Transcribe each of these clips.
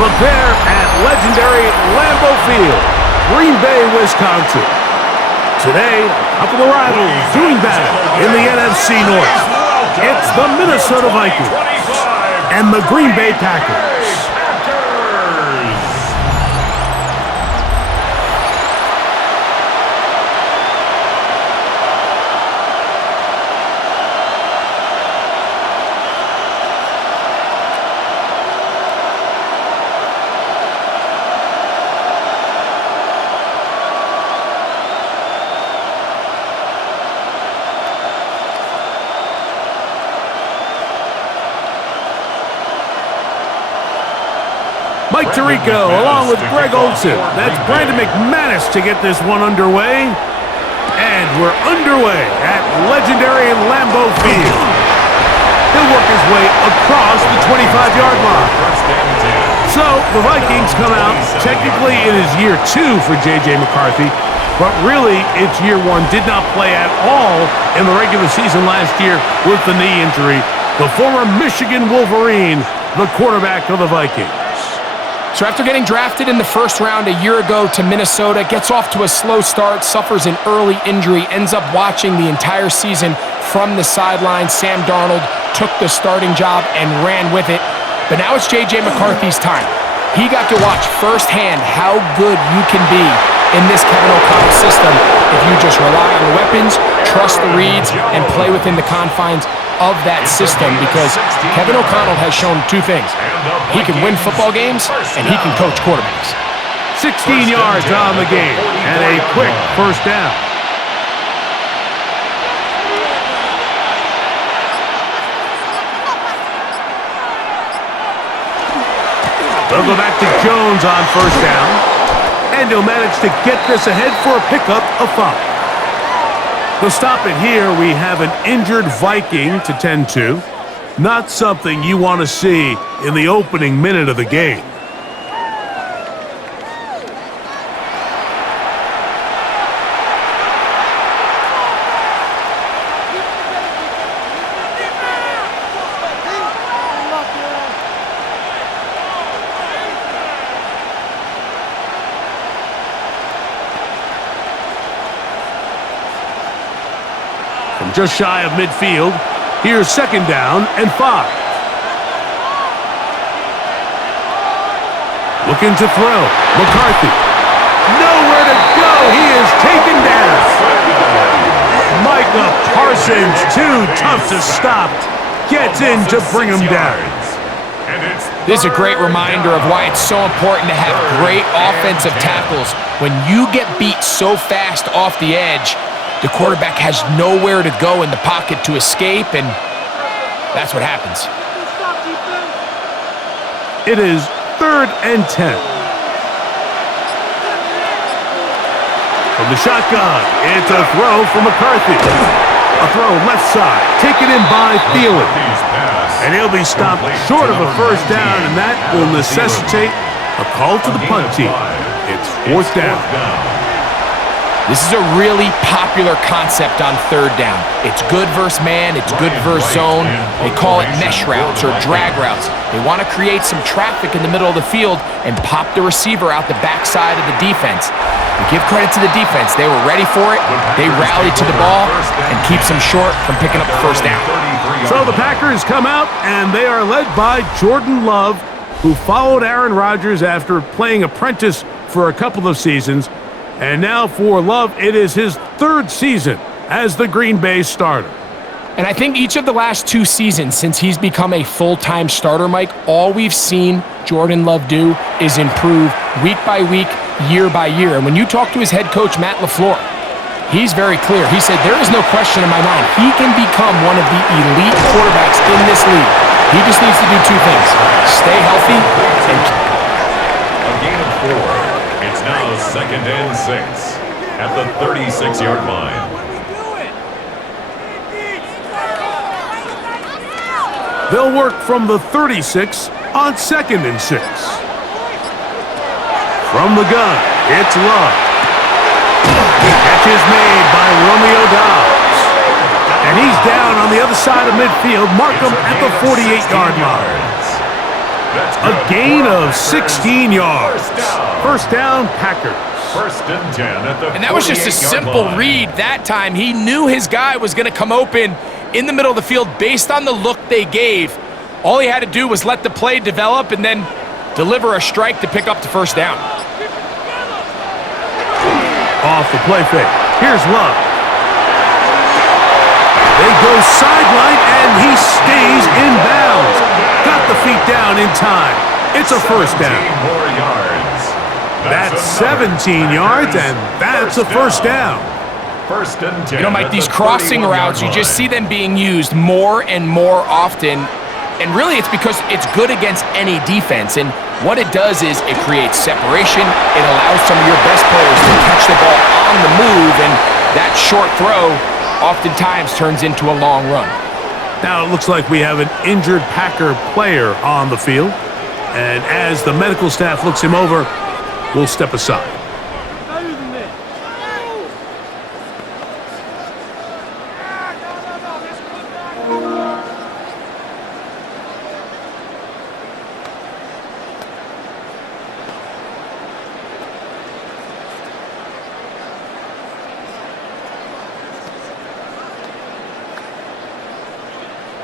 Look there at legendary Lambeau Field, Green Bay, Wisconsin. Today, a couple of rivals doing battle in the NFC North. It's the Minnesota Vikings and the Green Bay Packers. Mike Tirico along with Greg Olsen. That's Brandon McManus to get this one underway. And we're underway at legendary Lambeau Field. He'll work his way across the 25-yard line. So the Vikings come out. Technically it is year 2 for J.J. McCarthy, but really it's year 1. Did not play at all in the regular season last year with the knee injury. The former Michigan Wolverine, the quarterback of the Vikings. So after getting drafted in the first round a year ago to Minnesota, gets off to a slow start, suffers an early injury, ends up watching the entire season from the sideline. Sam Darnold took the starting job and ran with it. But now it's J.J. McCarthy's time. He got to watch firsthand how good you can be in this Kevin O'Connell system if you just rely on the weapons, trust the reads, and play within the confines of that system, because Kevin O'Connell has shown 2 things. He can win football games, and he can coach quarterbacks. 16 yards on the game, and a quick first down. They'll go back to Jones on first down, and he'll manage to get this ahead for a pickup of 5. To stop it here, we have an injured Viking to tend to. Not something you want to see in the opening minute of the game. From just shy of midfield, here's second down and 5. Looking to throw. McCarthy. Nowhere to go. He is taken down. Micah Parsons, too tough to stop. Gets in to bring him down. This is a great reminder of why it's so important to have great offensive tackles. When you get beat so fast off the edge, the quarterback has nowhere to go in the pocket to escape, and that's what happens. It is 3rd and 10. From the shotgun, it's a throw from McCarthy. A throw left side, taken in by Thielen. And he'll be stopped short of a first down, and that will necessitate a call to the punt team. It's 4th down. This is a really popular concept on 3rd down. It's good versus man, it's good versus zone. They call it mesh routes or drag routes. They want to create some traffic in the middle of the field and pop the receiver out the backside of the defense. We give credit to the defense. They were ready for it. They rallied to the ball and keeps them short from picking up the first down. So the Packers come out, and they are led by Jordan Love, who followed Aaron Rodgers after playing apprentice for a couple of seasons. And now for Love, it is his 3rd season as the Green Bay starter. And I think each of the last 2 seasons since he's become a full-time starter, Mike, all we've seen Jordan Love do is improve week by week, year by year. And when you talk to his head coach, Matt LaFleur, he's very clear. He said, there is no question in my mind. He can become one of the elite quarterbacks in this league. He just needs to do 2 things. Stay healthy and... A gain of 4. It's now 2nd and 6 at the 36-yard line. They'll work from the 36 on 2nd and 6. From the gun, it's Love. The catch is made by Romeo Doubs. And he's down on the other side of midfield. Mark him at the 48-yard line. A gain of 16 yards. First down, Packers. First and 10 at the And that was just a simple read that time. He knew his guy was going to come open in the middle of the field based on the look they gave. All he had to do was let the play develop and then deliver a strike to pick up the first down. Off the play fake. Here's Love. They go sideline, and he stays in bounds. Got the feet down in time. It's a first down. 17 more yards. That's 17 yards, and that's a first down. First and 10. You know, Mike, these crossing routes, you just see them being used more and more often. And really, it's because it's good against any defense. And what it does is it creates separation. It allows some of your best players to catch the ball on the move. And that short throw oftentimes turns into a long run. Now it looks like we have an injured Packer player on the field. And as the medical staff looks him over, we'll step aside.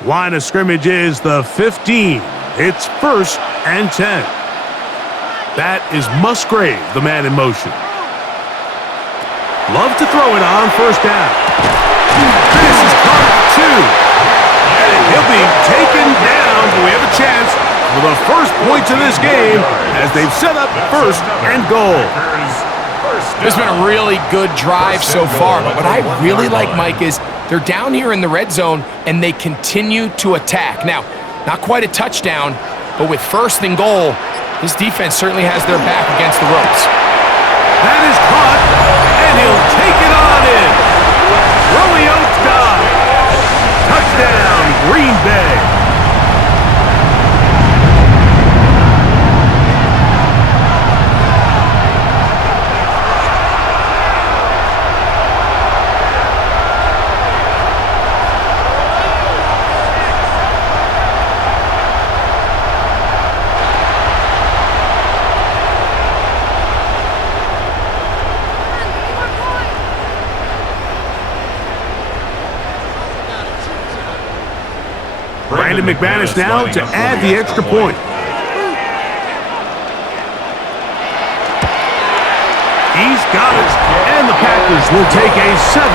Line of scrimmage is the 15. It's first and 10. That is Musgrave, the man in motion. Love to throw it on first down. This is caught two. And he'll be taken down, but we have a chance for the first points of this game as they've set up first and goal. This has been a really good drive so far, but what I really like, Mike, is they're down here in the red zone, and they continue to attack. Now, not quite a touchdown, but with first and goal, this defense certainly has their back against the ropes. That is caught, and he'll take it on in. Romeo Scott. Touchdown, Green Bay. Brandon McManus now to add the extra point. He's got it, and the Packers will take a 7-0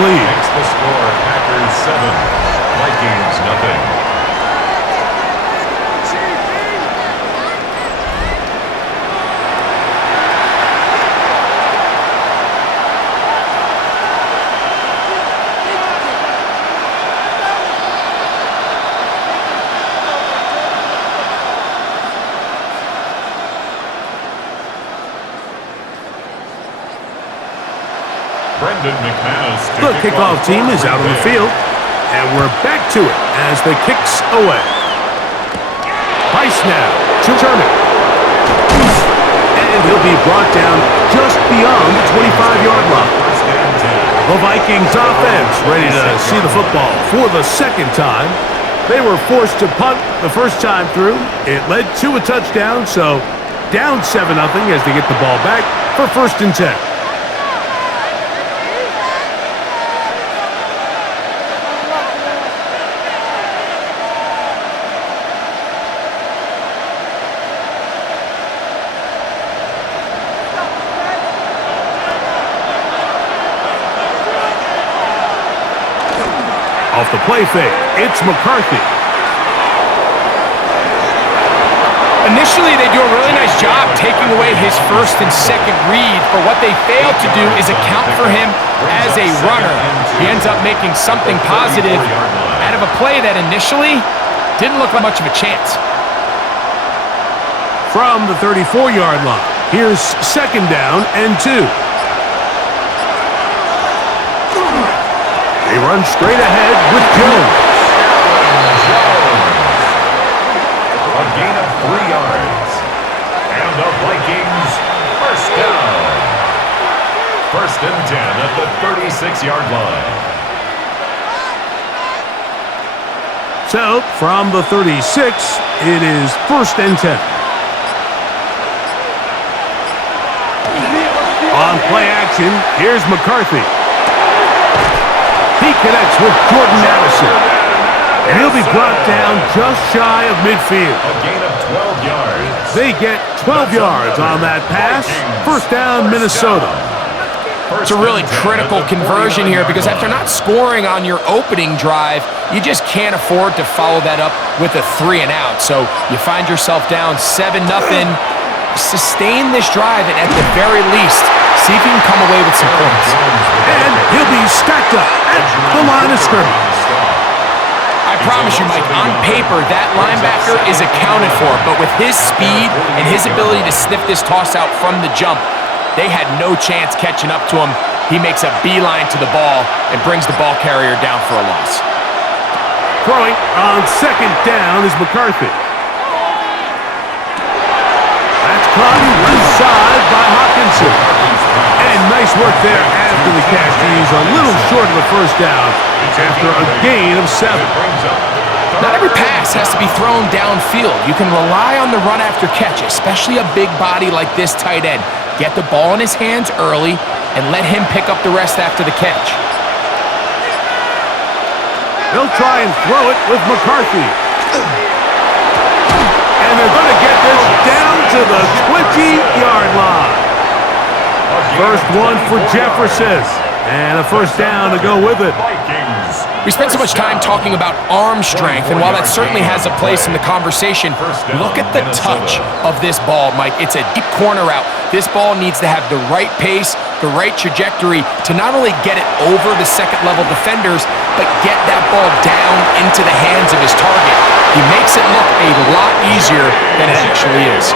lead. Makes the score Packers 7, Vikings nothing. The kickoff team is out on the field, and we're back to it as the kicks away. Price now to Turner. And he'll be brought down just beyond the 25-yard line. The Vikings offense ready to see the football for the second time. They were forced to punt the first time through. It led to a touchdown, so down 7-0 as they get the ball back for first and 10. Off the play fake, it's McCarthy. Initially, they do a really nice job taking away his first and second read, but what they failed to do is account for him as a runner. He ends up making something positive out of a play that initially didn't look like much of a chance. From the 34-yard line, here's second down and 2. They run straight ahead with Jones. A gain of 3 yards. And the Vikings first down. First and 10 at the 36-yard line. So, from the 36, it is 1st and 10. On play action, here's McCarthy. He connects with Jordan Addison. And he'll be brought down just shy of midfield. A gain of 12 yards. They get 12 yards on that pass. 1st down, Minnesota. It's a really critical conversion here because after not scoring on your opening drive, you just can't afford to follow that up with a 3 and out. So you find yourself down 7-0. Sustain this drive and at the very least, see if you can come away with some points. And he'll be stacked up at the line of scrimmage. I promise you, Mike, on paper, that linebacker is accounted for, but with his speed and his ability to sniff this toss out from the jump, they had no chance catching up to him. He makes a beeline to the ball and brings the ball carrier down for a loss. Throwing on 2nd down is McCarthy. That's caught left side by Hawkinson. And nice work there after the catch. He's a little short of the 1st down after a gain of 7. Not every pass has to be thrown downfield. You can rely on the run after catch, especially a big body like this tight end. Get the ball in his hands early and let him pick up the rest after the catch. They'll try and throw it with McCarthy. And they're going to get this down to the 20-yard line. First one for Jefferson. And a 1st down to go with it. We spent so much time talking about arm strength, and while that certainly has a place in the conversation, look at the touch of this ball, Mike. It's a deep corner route. This ball needs to have the right pace, the right trajectory to not only get it over the second-level defenders, but get that ball down into the hands of his target. He makes it look a lot easier than it actually is.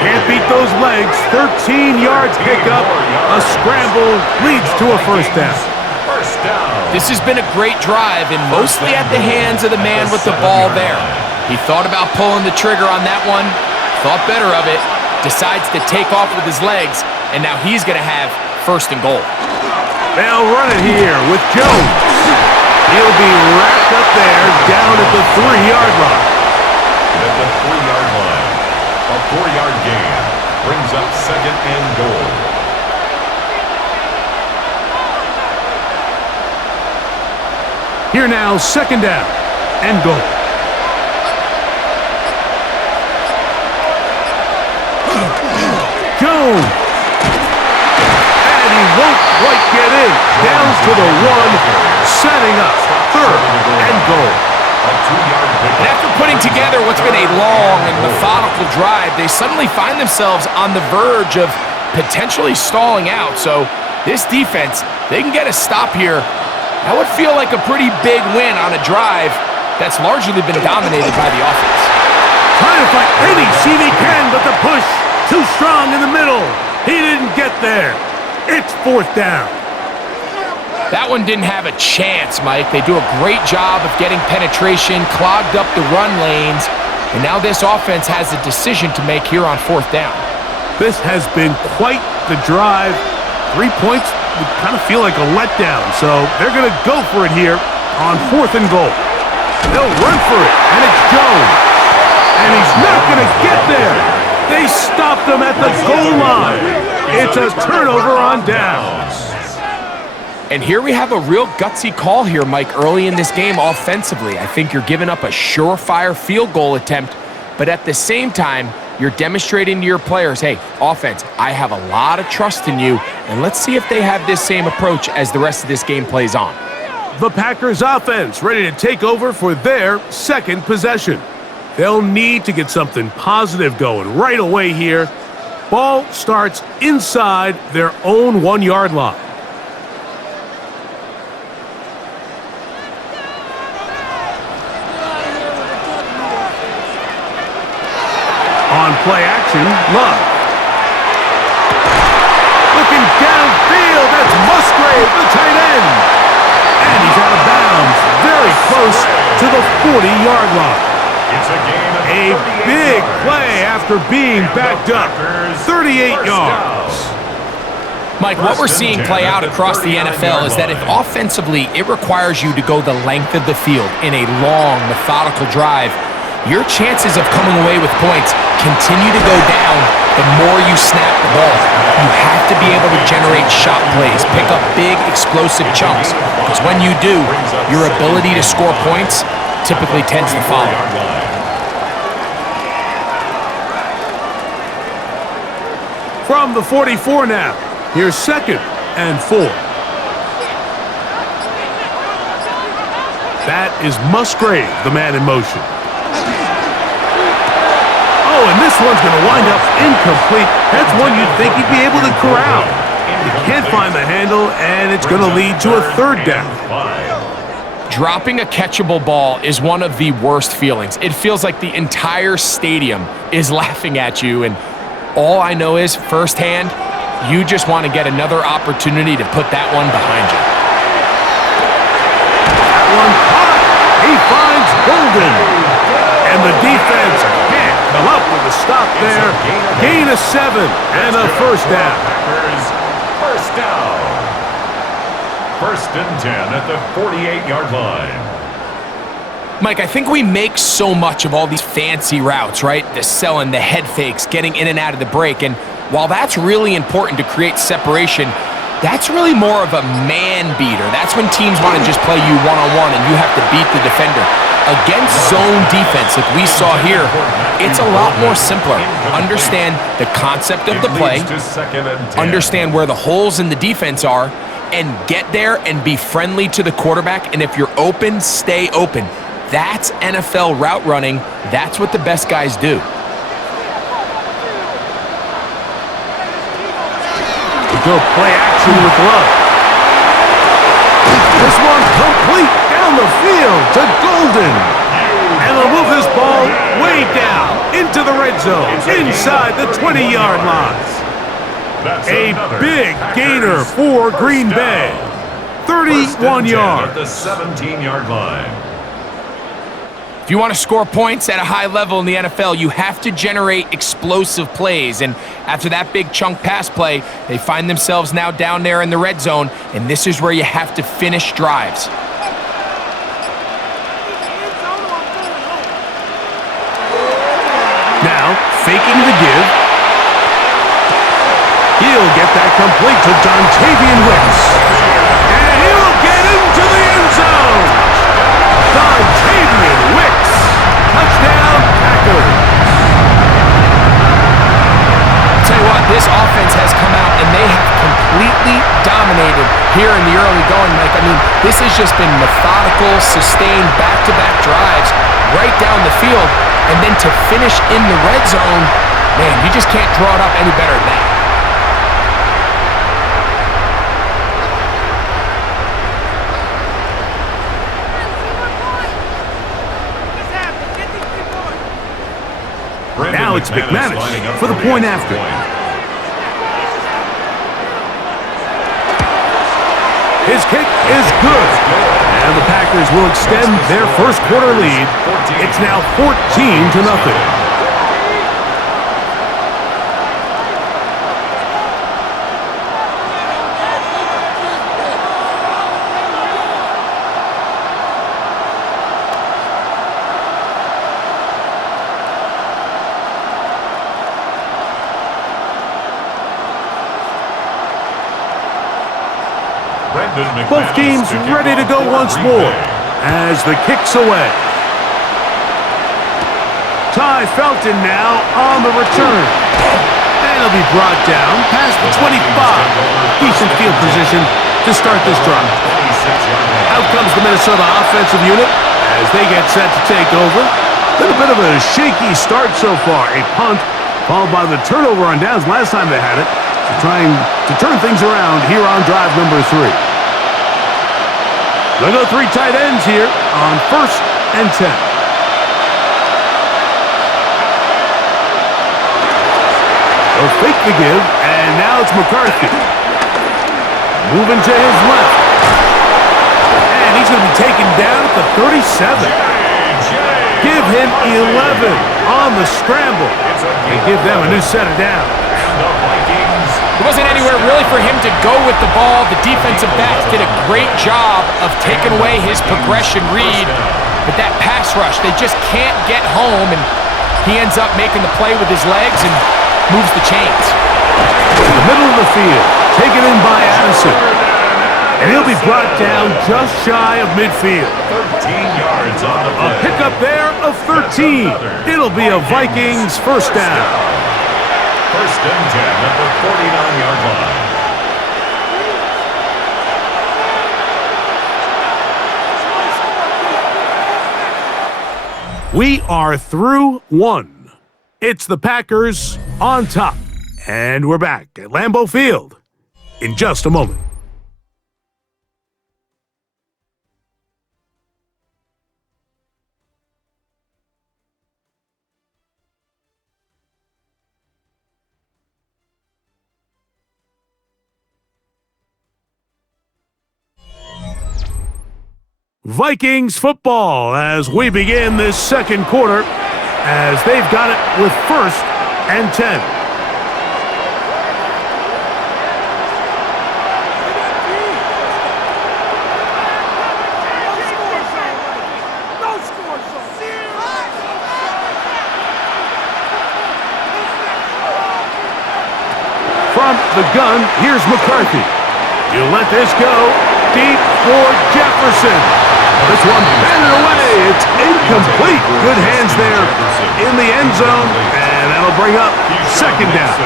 Can't beat those legs. 13 yards pickup. A scramble leads to a 1st down. This has been a great drive, and mostly at the hands of the man with the ball there. He thought about pulling the trigger on that one, thought better of it, decides to take off with his legs, and now he's going to have 1st and goal. They'll run it here with Jones. He'll be wrapped up there down at the 3-yard line. At the 3-yard line, a 4-yard gain brings up 2nd and goal. Here now, 2nd down and goal. Jones. And he won't quite get in. Down to the 1, setting up 3rd and goal. And after putting together what's been a long and methodical drive, they suddenly find themselves on the verge of potentially stalling out. So this defense, they can get a stop here. That would feel like a pretty big win on a drive that's largely been dominated by the offense. Trying to find any seam he can, but the push too strong in the middle. He didn't get there. It's 4th down. That one didn't have a chance, Mike. They do a great job of getting penetration, clogged up the run lanes, and now this offense has a decision to make here on 4th down. This has been quite the drive. 3 points would kind of feel like a letdown, so they're going to go for it here on 4th and goal. They'll run for it, and it's Jones. And he's not going to get there. They stopped him at the goal line. It's a turnover on downs. And here we have a real gutsy call here, Mike, early in this game offensively. I think you're giving up a surefire field goal attempt, but at the same time, you're demonstrating to your players, hey, offense, I have a lot of trust in you, and let's see if they have this same approach as the rest of this game plays on. The Packers offense ready to take over for their 2nd possession. They'll need to get something positive going right away here. Ball starts inside their own 1-yard line. On play action, Love. Looking downfield, that's Musgrave, the tight end. And he's out of bounds, very close to the 40-yard line. A big play after being backed up, 38 yards. Mike, what we're seeing play out across the NFL is that if offensively it requires you to go the length of the field in a long, methodical drive, your chances of coming away with points continue to go down the more you snap the ball. You have to be able to generate shot plays, pick up big, explosive chunks, because when you do, your ability to score points typically tends to follow. From the 44 now. Here's 2nd and 4. That is Musgrave, the man in motion. Oh, and this one's going to wind up incomplete. That's one you'd think he'd be able to corral. He can't find the handle, and it's going to lead to a 3rd down. Dropping a catchable ball is one of the worst feelings. It feels like the entire stadium is laughing at you, and all I know is, firsthand, you just want to get another opportunity to put that one behind you. That one caught. He finds Golden. And the defense can't come up with a stop there. Gain of 7 and a 1st down. First down. 1st and 10 at the 48-yard line. Mike, I think we make so much of all these fancy routes, right? The selling, the head fakes, getting in and out of the break. And while that's really important to create separation, that's really more of a man beater. That's when teams want to just play you one-on-one and you have to beat the defender. Against zone defense, like we saw here, it's a lot more simpler. Understand the concept of the play, understand where the holes in the defense are, and get there and be friendly to the quarterback. And if you're open, stay open. That's NFL route running. That's what the best guys do. We go play action with Love. This one complete down the field to Golden. And they'll move this ball way down into the red zone, inside the 20-yard line. A big gainer for Green Bay. 31 yards. At the 17-yard line. If you want to score points at a high level in the NFL, you have to generate explosive plays. And after that big chunk pass play, they find themselves now down there in the red zone, and this is where you have to finish drives. Now, faking the give. He'll get that complete to Dontavian Wicks. And he'll get into the end zone. Dontavian Wicks. Touchdown, Packers. Tell you what, this offense has come out and they have completely dominated here in the early going, Mike. I mean, this has just been methodical, sustained, back-to-back drives right down the field. And then to finish in the red zone, man, you just can't draw it up any better than that. Now it's McManus for the point after. His kick is good. And the Packers will extend their first quarter lead. It's now 14-0. Both teams ready to go once more as the kick's away. Ty Felton now on the return. And he'll be brought down past the 25. Decent field position to start this drive. Out comes the Minnesota offensive unit as they get set to take over. Been a bit of a shaky start so far. A punt followed by the turnover on downs last time they had it. So trying to turn things around here on drive number 3. They'll go 3 tight ends here on 1st and 10. They'll fake the give, and now it's McCarthy. Moving to his left. And he's going to be taken down at the 37. Give him 11 on the scramble. And give them a new set of downs. The Vikings There wasn't anywhere really for him to go with the ball. The defensive backs did a great job of taking away his progression read. But that pass rush, they just can't get home, and he ends up making the play with his legs and moves the chains. In the middle of the field, taken in by Addison. And he'll be brought down just shy of midfield. 13 yards on the play. A pickup there of 13. It'll be a Vikings first down. First and 10 at the 49-yard line. We are through one. It's the Packers on top. And we're back at Lambeau Field in just a moment. Vikings football as we begin this second quarter as they've got it with first and 10. From the gun, here's McCarthy. You let this go deep for Jefferson. This one batted away. It's incomplete. Good hands there in the end zone, and that'll bring up second down.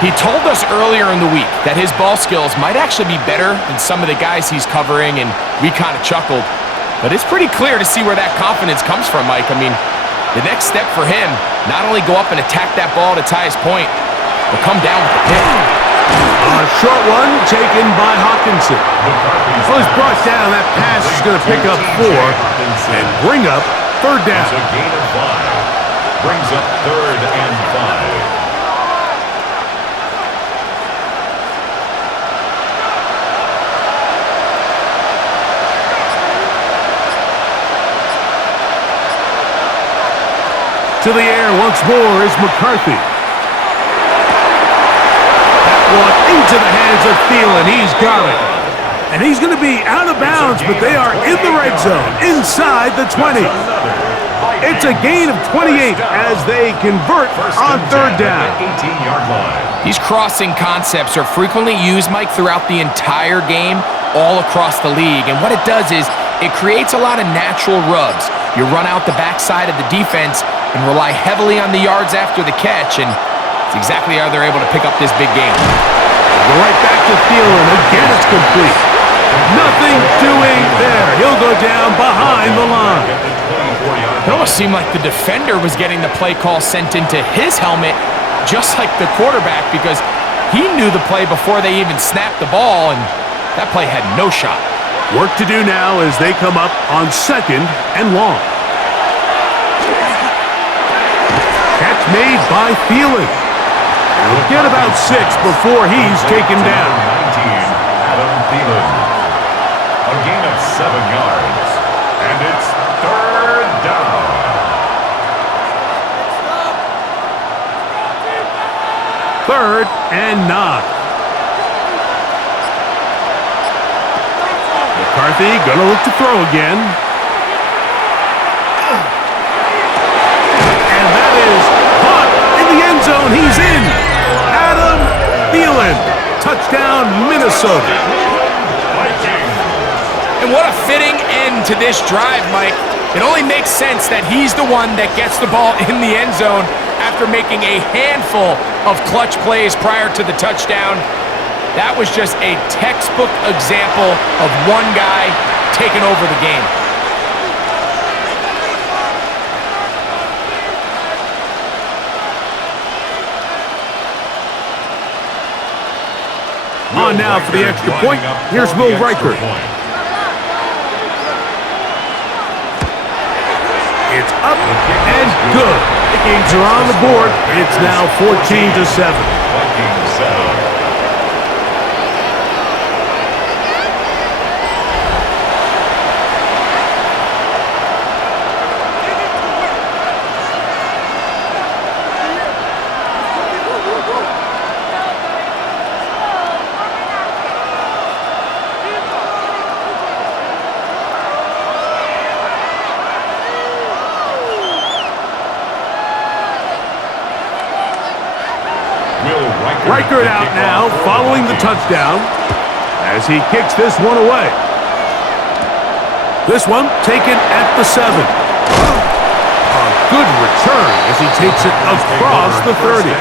He told us earlier in the week that his ball skills might actually be better than some of the guys he's covering, and we kind of chuckled. But it's pretty clear to see where that confidence comes from, Mike. I mean, the next step for him, not only go up and attack that ball at its highest point, but come down with the pick. A short one taken by Hawkinson. Well, he's brought down. That pass is going to pick up 4 and bring up third down. It's a gain of 5. Brings up third and 5. To the air once more is McCarthy. One into the hands of Thielen. He's got it. And he's going to be out of bounds, but they are in the red zone, inside the 20. It's a gain of 28 as they convert on third down. 18-yard line. These crossing concepts are frequently used, Mike, throughout the entire game, all across the league. And what it does is it creates a lot of natural rubs. You run out the backside of the defense and rely heavily on the yards after the catch, and it's exactly how they're able to pick up this big game. Go right back to Thielen. Again, it's complete. Nothing doing there. He'll go down behind the line. It almost seemed like the defender was getting the play call sent into his helmet, just like the quarterback, because he knew the play before they even snapped the ball, and that play had no shot. Work to do now as they come up on second and long. Catch made by Thielen. He'll get about 6 before he's taken down. 19, Adam Thielen. A gain of 7 yards. And it's third down. Third and 9. McCarthy gonna look to throw again. And that is caught in the end zone. He's in. Adam Thielen. Touchdown, Minnesota. And what a fitting end to this drive, Mike. It only makes sense that he's the one that gets the ball in the end zone after making a handful of clutch plays prior to the touchdown. That was just a textbook example of one guy taking over the game. On now for the extra point. Here's Will Riker. It's up and good. Vikings are on the board. It's now 14-7. Vikings 7. Striker it out now, following the touchdown as he kicks this one away. This one taken at the 7. A good return as he takes it across the 30.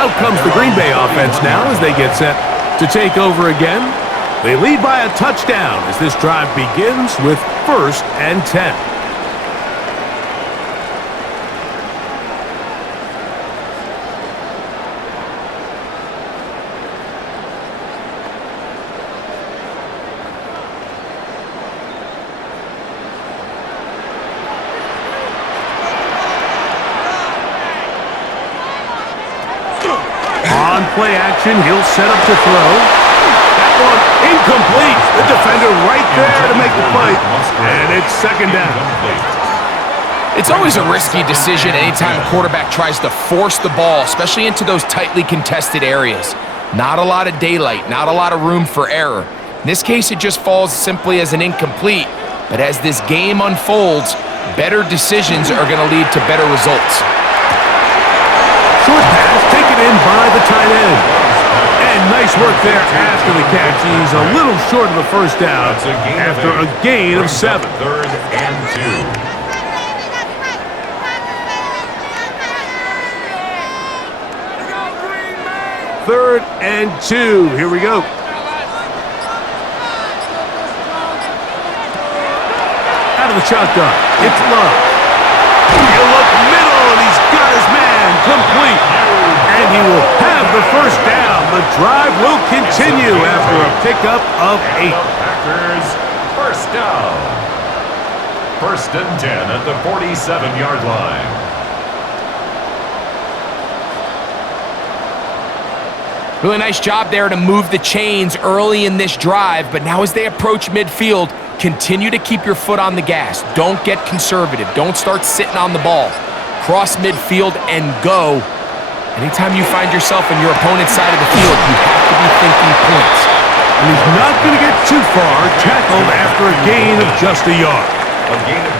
Out comes the Green Bay offense now as they get set to take over again. They lead by a touchdown as this drive begins with 1st and 10. On play action, he'll set up to throw. That one incomplete. The defender right there to make the play. And it's 2nd down. It's always a risky decision anytime a quarterback tries to force the ball, especially into those tightly contested areas. Not a lot of daylight, not a lot of room for error. In this case, it just falls simply as an incomplete. But as this game unfolds, better decisions are going to lead to better results. Short pass taken in by the tight end. And nice work there after the catch. He's a little short of the 1st down after a gain of 7. 3rd and 2. 3rd and 2. Here we go. Out of the shotgun. It's Love. He'll look middle, and he's got his man complete. And he will have the 1st down. The drive will continue after a pickup of 8. Packers 1st down. 1st and 10 at the 47-yard line. Really nice job there to move the chains early in this drive, but now as they approach midfield, continue to keep your foot on the gas. Don't get conservative. Don't start sitting on the ball. Cross midfield and go. Anytime you find yourself on your opponent's side of the field, you have to be thinking points. And he's not going to get too far, tackled after a gain of just a yard. A gain of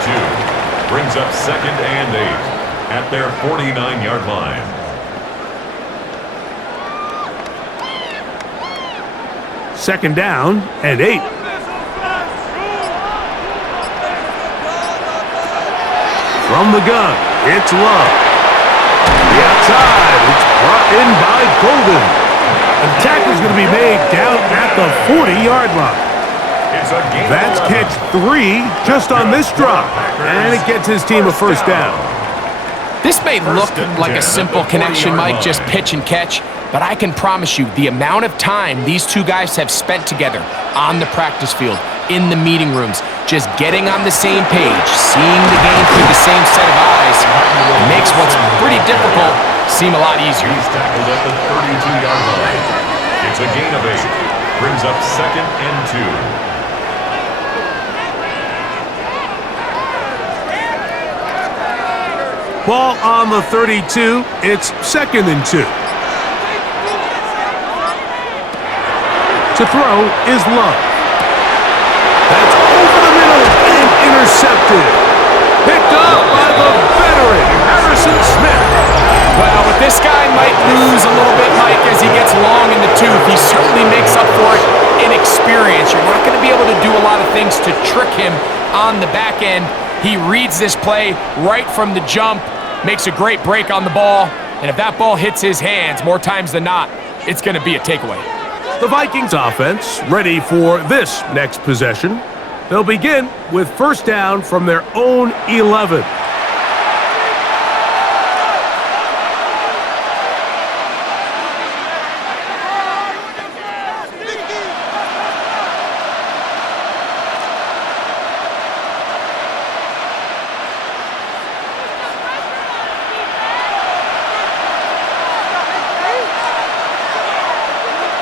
2 brings up 2nd and 8 at their 49-yard line. 2nd down and 8. From the gun, it's Love. The outside, it's brought in by Golden. The tackle's going to be made down at the 40-yard line. That's catch 3 just on this drop. And it gets his team a 1st down. This may look like a simple connection, Mike, just pitch and catch, but I can promise you the amount of time these two guys have spent together on the practice field, in the meeting rooms, just getting on the same page, seeing the game through the same set of eyes, makes what's pretty difficult seem a lot easier. He's tackled at the 32-yard line. It's a gain of 8. Brings up 2nd and 2. Ball on the 32. It's 2nd and 2. To throw is Love. That's over the middle and intercepted. Picked up by the veteran, Harrison Smith. Well, with this guy might lose a little bit, Mike, as he gets long in the tooth. He certainly makes up for it in experience. You're not going to be able to do a lot of things to trick him on the back end. He reads this play right from the jump, makes a great break on the ball, and if that ball hits his hands more times than not, it's going to be a takeaway. The Vikings offense ready for this next possession. They'll begin with 1st down from their own 11.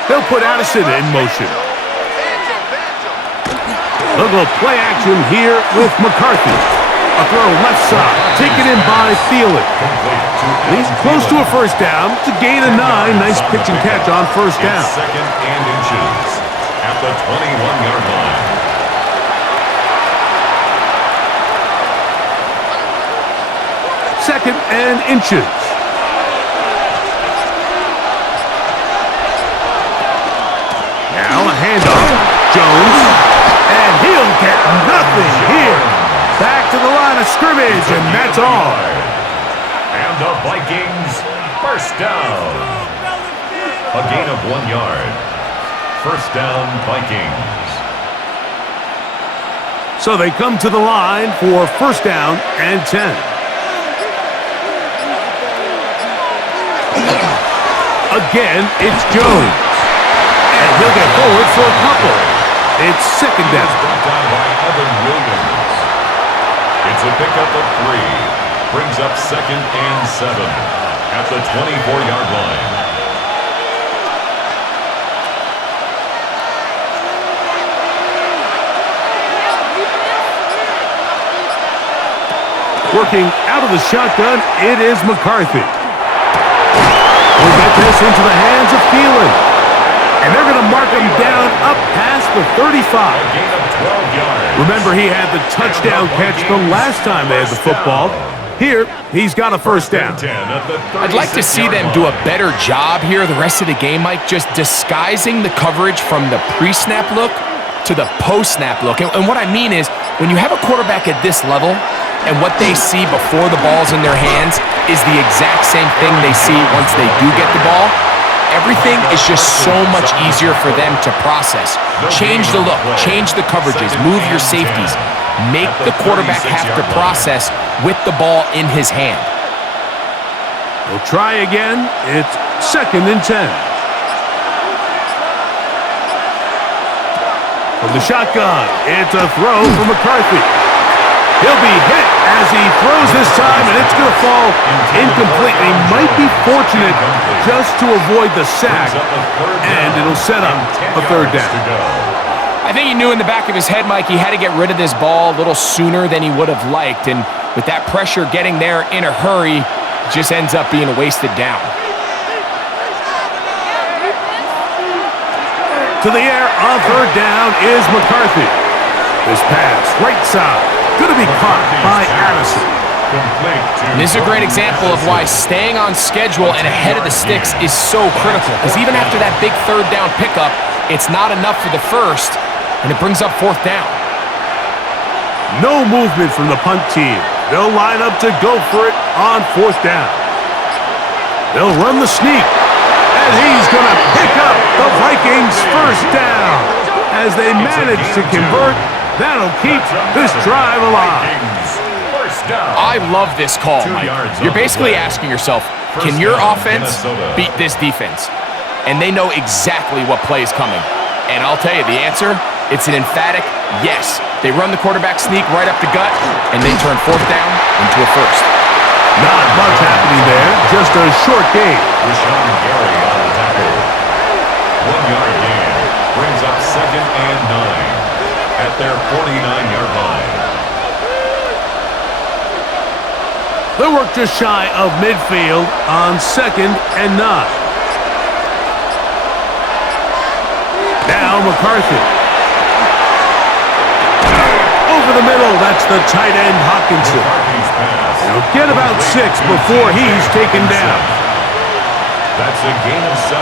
They'll put Addison in motion. They'll go play action here with McCarthy. A throw left side, taken in by Thielen. He's close to a 1st down. It's a gain of 9. Nice pitch and catch on 1st down. 2nd and inches at the 21-yard line. Second and inches. yardage, and that's all. And the Vikings first down. A gain of 1 yard. First down, Vikings. So they come to the line for first down and 10. Again, it's Jones. And he'll get forward for a couple. It's second down. Brought down by Evan Williams. It's a pickup of 3. Brings up second and 7 at the 24-yard line. Working out of the shotgun, it is McCarthy. We'll get this into the hands of Thielen. And they're going to mark him down up past the 35. A gain of 12 yards. Remember, he had the touchdown catch the last time they had the football. Here, he's got a first down. I'd like to see them do a better job here the rest of the game, Mike, just disguising the coverage from the pre-snap look to the post-snap look. And what I mean is, when you have a quarterback at this level, and what they see before the ball's in their hands is the exact same thing they see once they do get the ball, everything is just so much easier for them to process. Change the look, change the coverages, move your safeties. Make the quarterback have to process with the ball in his hand. We'll try again. It's second and 10. From the shotgun, it's a throw for McCarthy. He'll be hit as he throws this time, and it's going to fall incomplete. He might be fortunate just to avoid the sack, and it'll set up a third down. I think he knew in the back of his head, Mike, he had to get rid of this ball a little sooner than he would have liked, and with that pressure getting there in a hurry, it just ends up being a wasted down. To the air on third down is McCarthy. This pass, right side, going to be caught by Addison. And this is a great example of why staying on schedule and ahead of the sticks is so critical, because even after that big third down pickup, it's not enough for the first, and it brings up fourth down. No movement from the punt team. They'll line up to go for it on fourth down. They'll run the sneak. And he's going to pick up the Vikings first down. As they manage to convert, that'll keep this drive alive. I love this call, Mike. You're basically asking yourself, can your offense beat this defense? And they know exactly what play is coming. And I'll tell you the answer, it's an emphatic yes. They run the quarterback sneak right up the gut, and they turn fourth down into a first. Not much happening there, just a short gain. Rashawn Gary on the tackle. 1 yard gain brings up second and 9 at their 49-yard line. They'll work just shy of midfield on second and 9. Now McCarthy. Over the middle, that's the tight end Hawkinson. He'll get about 6 before he's taken down. That's a gain of 7.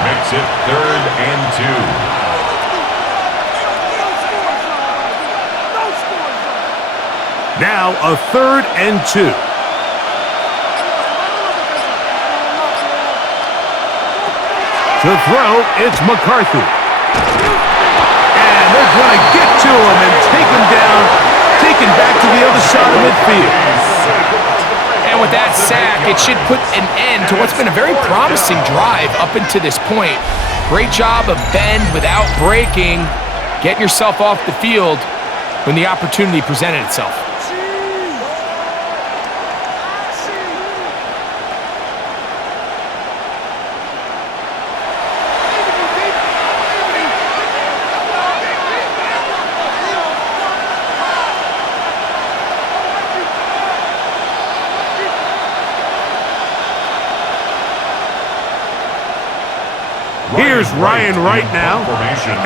Makes it third and 2. Now a third and 2. To throw, it's McCarthy. And they're going to get to him and take him down, taken back to the other side of midfield. And with that sack, it should put an end to what's been a very promising drive up until this point. Great job of bend without breaking, getting yourself off the field when the opportunity presented itself. Here's Ryan Wright now,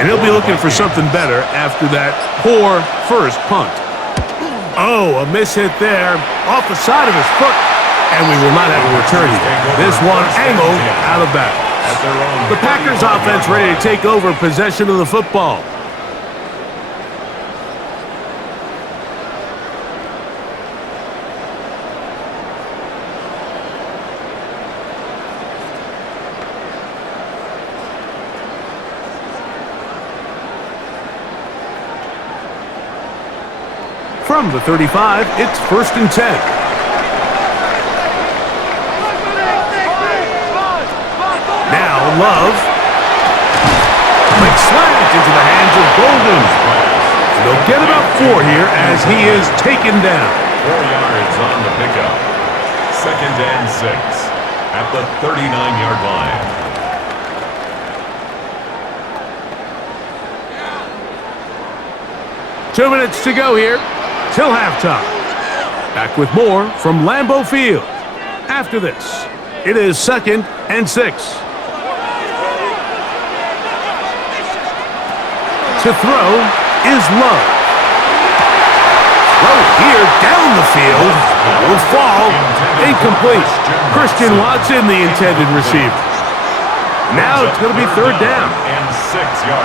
and he'll be looking for something better after that poor first punt. Oh, a miss hit there, off the side of his foot, and we will not have a return here. This one angled out of bounds. The Packers offense ready to take over possession of the football. From the 35, it's 1st and 10. Now Love. Quick slant into the hands of Golden. And they'll get about 4 here as he is taken down. 4 yards on the pickup. 2nd and 6 at the 39-yard line. Two minutes to go here till halftime. Back with more from Lambeau Field. After this, it is 2nd and 6. To throw is Love. Throw here down the field. Will fall. Incomplete. Christian Watson, the intended receiver. Now it's going to be 3rd down.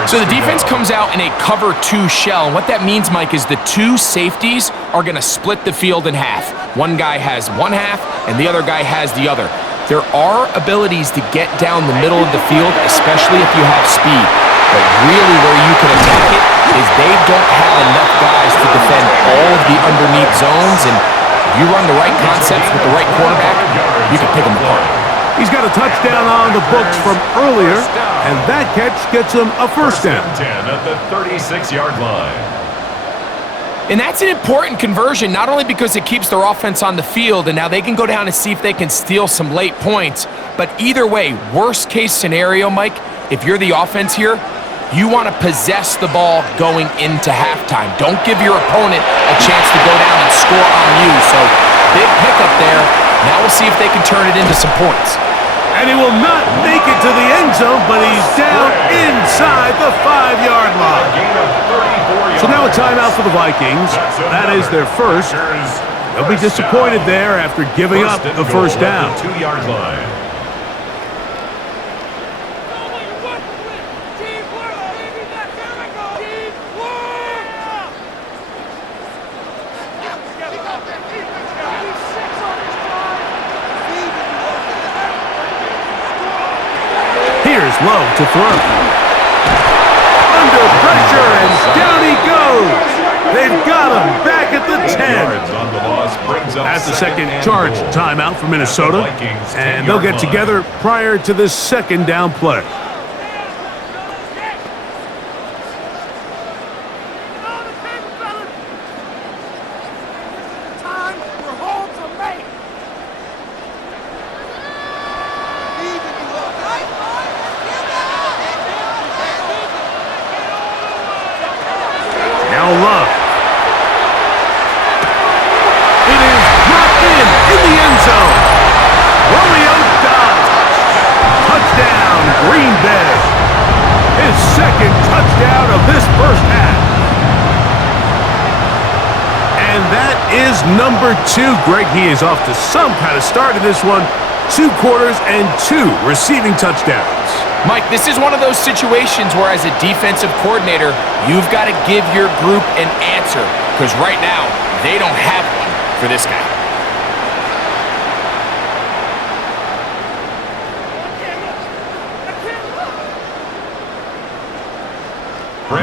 So the defense comes out in a cover 2 shell. And what that means, Mike, is the 2 safeties are going to split the field in half. One guy has one half, and the other guy has the other. There are abilities to get down the middle of the field, especially if you have speed. But really where you can attack it is they don't have enough guys to defend all of the underneath zones. And if you run the right concepts with the right quarterback, you can pick them apart. He's got a touchdown on the books from earlier, and that catch gets him a 1st down. 10 at the 36-yard line. And that's an important conversion, not only because it keeps their offense on the field, and now they can go down and see if they can steal some late points. But either way, worst case scenario, Mike, if you're the offense here, you want to possess the ball going into halftime. Don't give your opponent a chance to go down and score on you. So big pickup there. Now we'll see if they can turn it into some points. And he will not make it to the end zone, but he's down inside the 5-yard line. So now a timeout for the Vikings. That is their first. They'll be disappointed there after giving up the 1st down. 2-yard line. Love to throw. Under pressure, and down he goes. They've got him back at the 10. That's the second charge timeout for Minnesota, and they'll get together prior to this 2nd down play. Love. It is dropped in the end zone. Romeo Dobbs. Touchdown, Green Bay. His 2nd touchdown of this 1st half. And that is number 2. Greg, he is off to some kind of start in this one. 2 quarters and 2 receiving touchdowns. Mike, this is one of those situations where as a defensive coordinator, you've got to give your group an answer, because right now, they don't have one for this guy.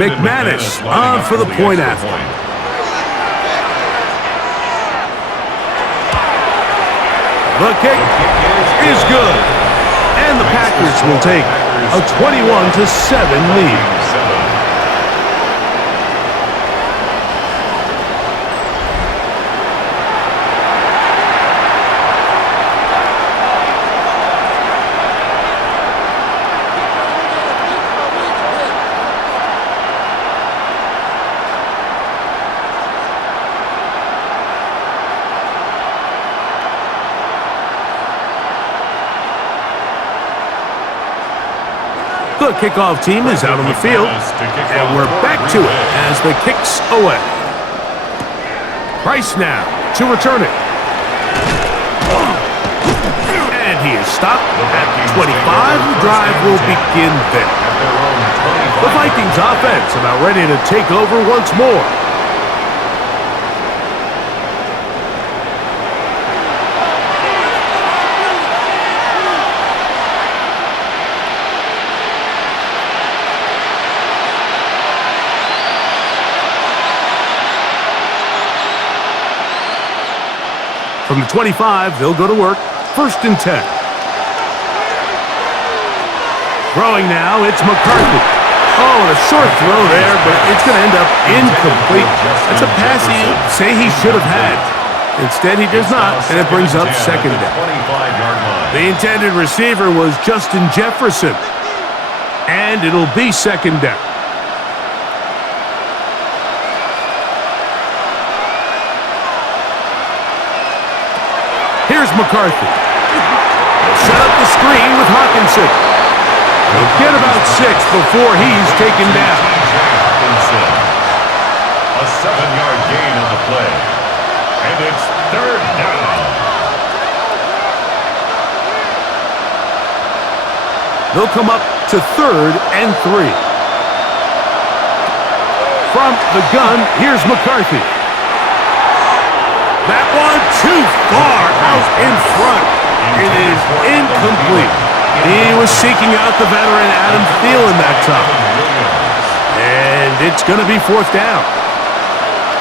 McManus on for the point after. The kick is good. And the Packers will take a 21-7 lead. The kickoff team is out on the field, and we're back to it as the kick's away. Price now to return it. And he is stopped at 25. The drive will begin there. The Vikings offense about ready to take over once more. From the 25, they'll go to work. 1st and 10. Throwing now, it's McCarthy. Oh, and a short throw there, but it's going to end up incomplete. That's a pass he'd say he should have had. Instead, he does not, and it brings up 2nd down. The intended receiver was Justin Jefferson, and it'll be 2nd down. Here's McCarthy. Set up the screen with Hawkinson. He'll get about 6 before he's taken down. A 7-yard gain on the play. And it's 3rd down. They'll come up to 3rd and 3. From the gun, here's McCarthy. That one too far out in front. It is incomplete. He was seeking out the veteran Adam Thielen that time. And it's going to be 4th down.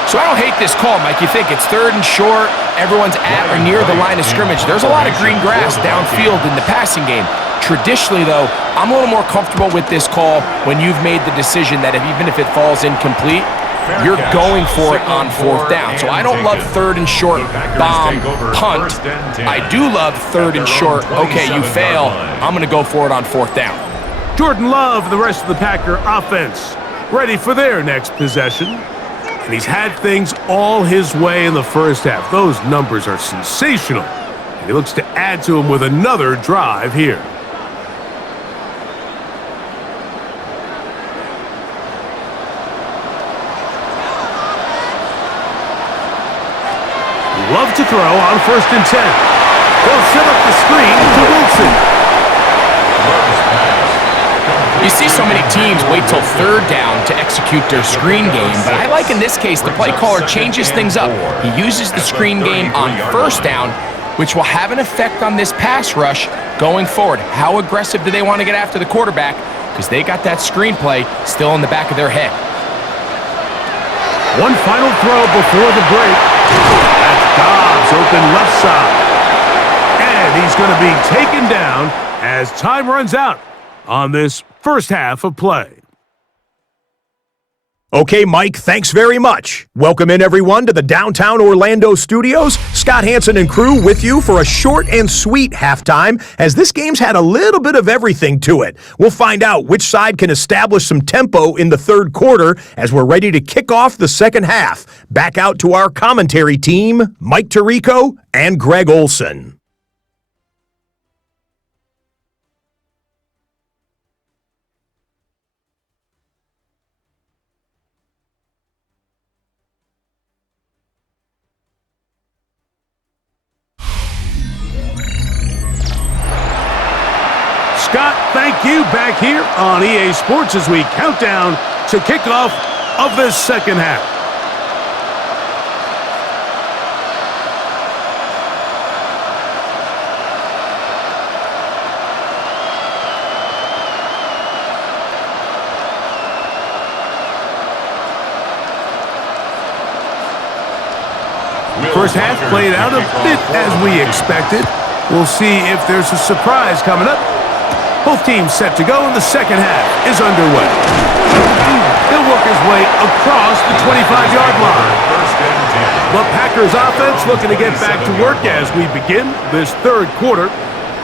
So I don't hate this call, Mike. You think it's 3rd and short, everyone's at or near the line of scrimmage. There's a lot of green grass downfield in the passing game. Traditionally, though, I'm a little more comfortable with this call when you've made the decision that even if it falls incomplete, you're going for it on 4th down. So I don't love 3rd and short, bomb, punt. I do love 3rd and short, okay, you fail, I'm going to go for it on 4th down. Jordan Love and the rest of the Packer offense ready for their next possession. And he's had things all his way in the first half. Those numbers are sensational. And he looks to add to them with another drive here. Love to throw on 1st and 10. They'll set up the screen to Wilson. You see so many teams wait till 3rd down to execute their screen game, but I like in this case the play caller changes things up. He uses the screen game on 1st down, which will have an effect on this pass rush going forward. How aggressive do they want to get after the quarterback? Because they got that screenplay still in the back of their head. One final throw before the break. That's Dobbs open left side. And he's going to be taken down as time runs out on this first half of play. Okay, Mike, thanks very much. Welcome in, everyone, to the downtown Orlando studios. Scott Hansen and crew with you for a short and sweet halftime, as this game's had a little bit of everything to it. We'll find out which side can establish some tempo in the 3rd quarter as we're ready to kick off the 2nd half. Back out to our commentary team, Mike Tirico and Greg Olson. Scott, thank you back here on EA Sports as we count down to kickoff of this 2nd half. First half played out a bit as we expected. We'll see if there's a surprise coming up. Both teams set to go, and the 2nd half is underway. He'll work his way across the 25-yard line. The Packers offense looking to get back to work as we begin this 3rd quarter.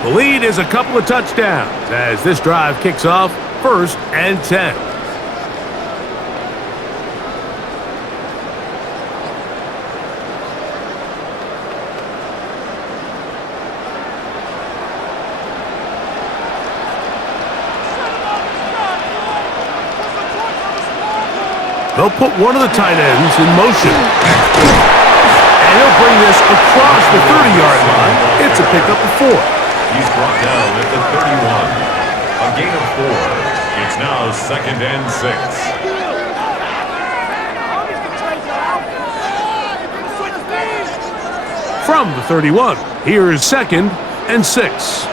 The lead is a couple of touchdowns as this drive kicks off 1st and 10. They'll put one of the tight ends in motion. And he'll bring this across the 30-yard line. It's a pickup of 4. He's brought down at the 31. A gain of 4. It's now 2nd and 6. From the 31, here is 2nd and 6.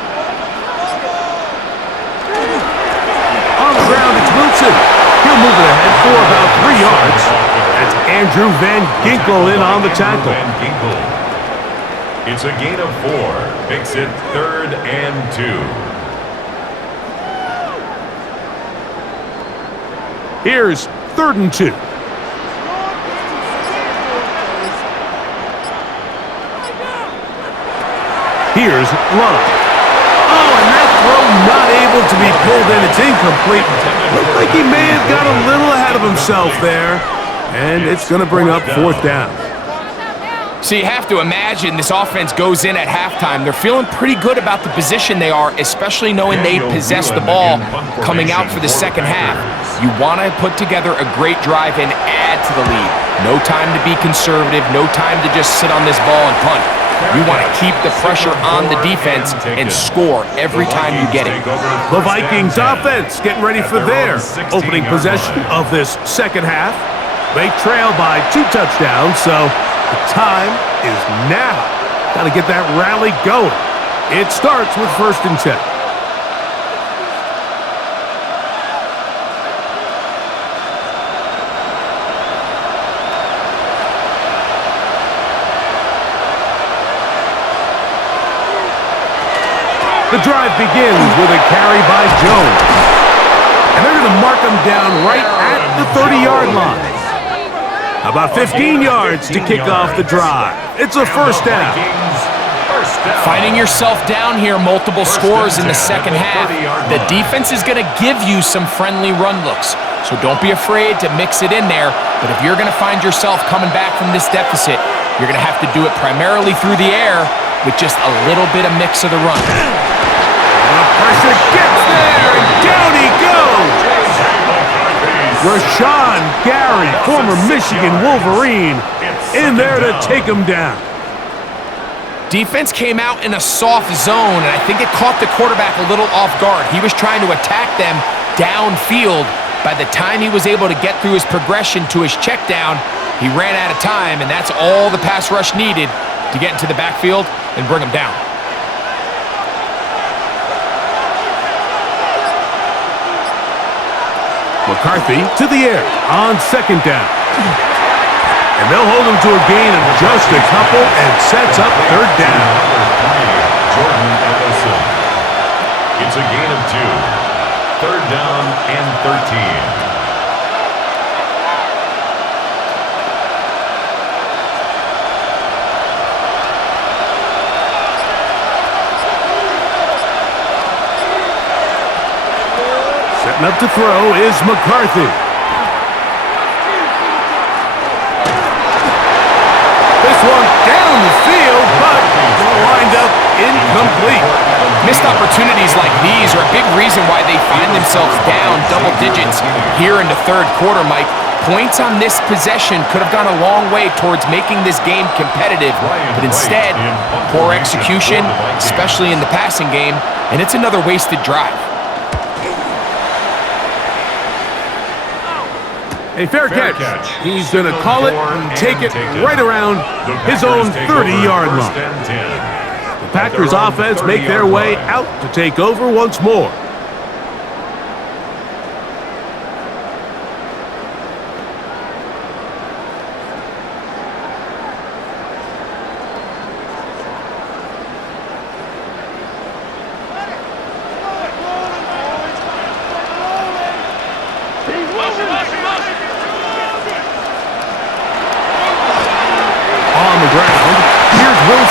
On the ground, it's Wilson. He'll move it ahead for about 3 yards. That's Andrew Van Ginkel in on the tackle. It's a gain of 4. Makes it 3rd and 2. Here's 3rd and 2. Here's Love. Oh, and that throw not able to be pulled in. It's incomplete. Looked like he may have got a little ahead of himself there. And it's going to bring up 4th down. So you have to imagine this offense goes in at halftime. They're feeling pretty good about the position they are, especially knowing they possess the ball coming out for the second half. You want to put together a great drive and add to the lead. No time to be conservative, no time to just sit on this ball and punt. You want to keep the pressure on the defense and score every time you get it. The Vikings offense getting ready for their opening possession of this second half. They trail by 2 touchdowns, so the time is now. Got to get that rally going. It starts with 1st and 10. The drive begins with a carry by Jones. And they're going to mark him down right at the 30-yard line. About 15 yards to kick off the drive. It's a 1st down. Finding yourself down here, multiple scores in the second half. The defense is going to give you some friendly run looks. So don't be afraid to mix it in there. But if you're going to find yourself coming back from this deficit, you're going to have to do it primarily through the air with just a little bit of mix of the run. The pressure gets there, and down he goes. Rashawn Gary, former Michigan Wolverine, in there to take him down. Defense came out in a soft zone, and I think it caught the quarterback a little off guard. He was trying to attack them downfield. By the time he was able to get through his progression to his check down, he ran out of time, and that's all the pass rush needed to get into the backfield and bring him down. McCarthy to the air on 2nd down. And they'll hold him to a gain of just a couple and sets up 3rd down. It's a gain of 2. 3rd down and 13. Setting up to throw is McCarthy. This one down the field, but lined up incomplete. Missed opportunities like these are a big reason why they find themselves down double digits here in the 3rd quarter, Mike. Points on this possession could have gone a long way towards making this game competitive, but instead, poor execution, especially in the passing game, and it's another wasted drive. A fair catch. He's going to call it and take it right around his own 30-yard line. The Packers offense make their way out to take over once more.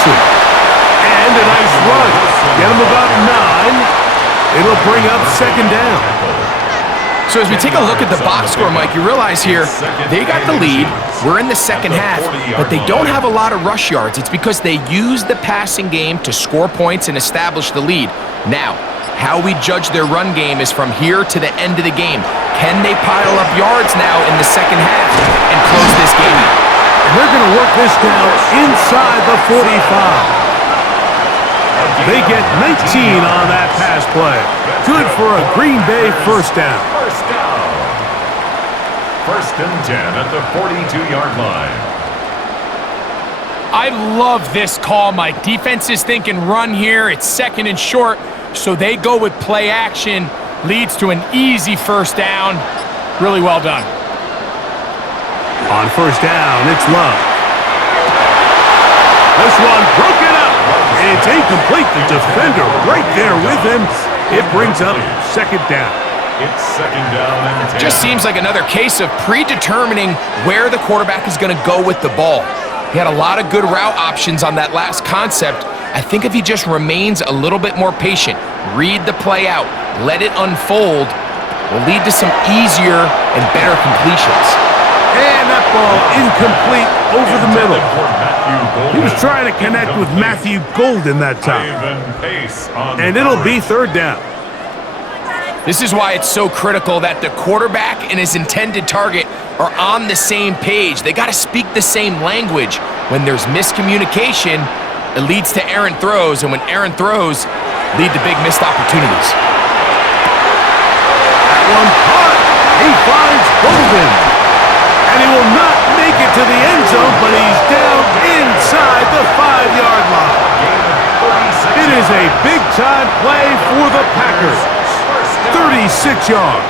And a nice run. Get him about 9. It'll bring up 2nd down. So as we take a look at the box score, Mike, you realize here, they got the lead. We're in the second half, but they don't have a lot of rush yards. It's because they use the passing game to score points and establish the lead. Now, how we judge their run game is from here to the end of the game. Can they pile up yards now in the second half and close this game out? And they're going to work this down inside the 45. They get 19 on that pass play. Good for a Green Bay 1st down. 1st and 10 at the 42-yard line. I love this call, Mike. Defense is thinking run here. It's 2nd and short, so they go with play action. Leads to an easy 1st down. Really well done. On 1st down, it's Love. This one broken up. It's incomplete. The defender right there with him. It brings up second down. It's second down and 10. Just seems like another case of predetermining where the quarterback is going to go with the ball. He had a lot of good route options on that last concept. I think if he just remains a little bit more patient, read the play out, let it unfold, will lead to some easier and better completions. And that ball incomplete over the middle. He was trying to connect with Matthew Golden that time. And it'll be third down. This is why it's so critical that the quarterback and his intended target are on the same page. They got to speak the same language. When there's miscommunication, it leads to errant throws, and when errant throws lead to big missed opportunities. That one caught. He finds Golden. And he will not make it to the end zone, but he's down inside the 5-yard line. It is a big-time play for the Packers. 36 yards.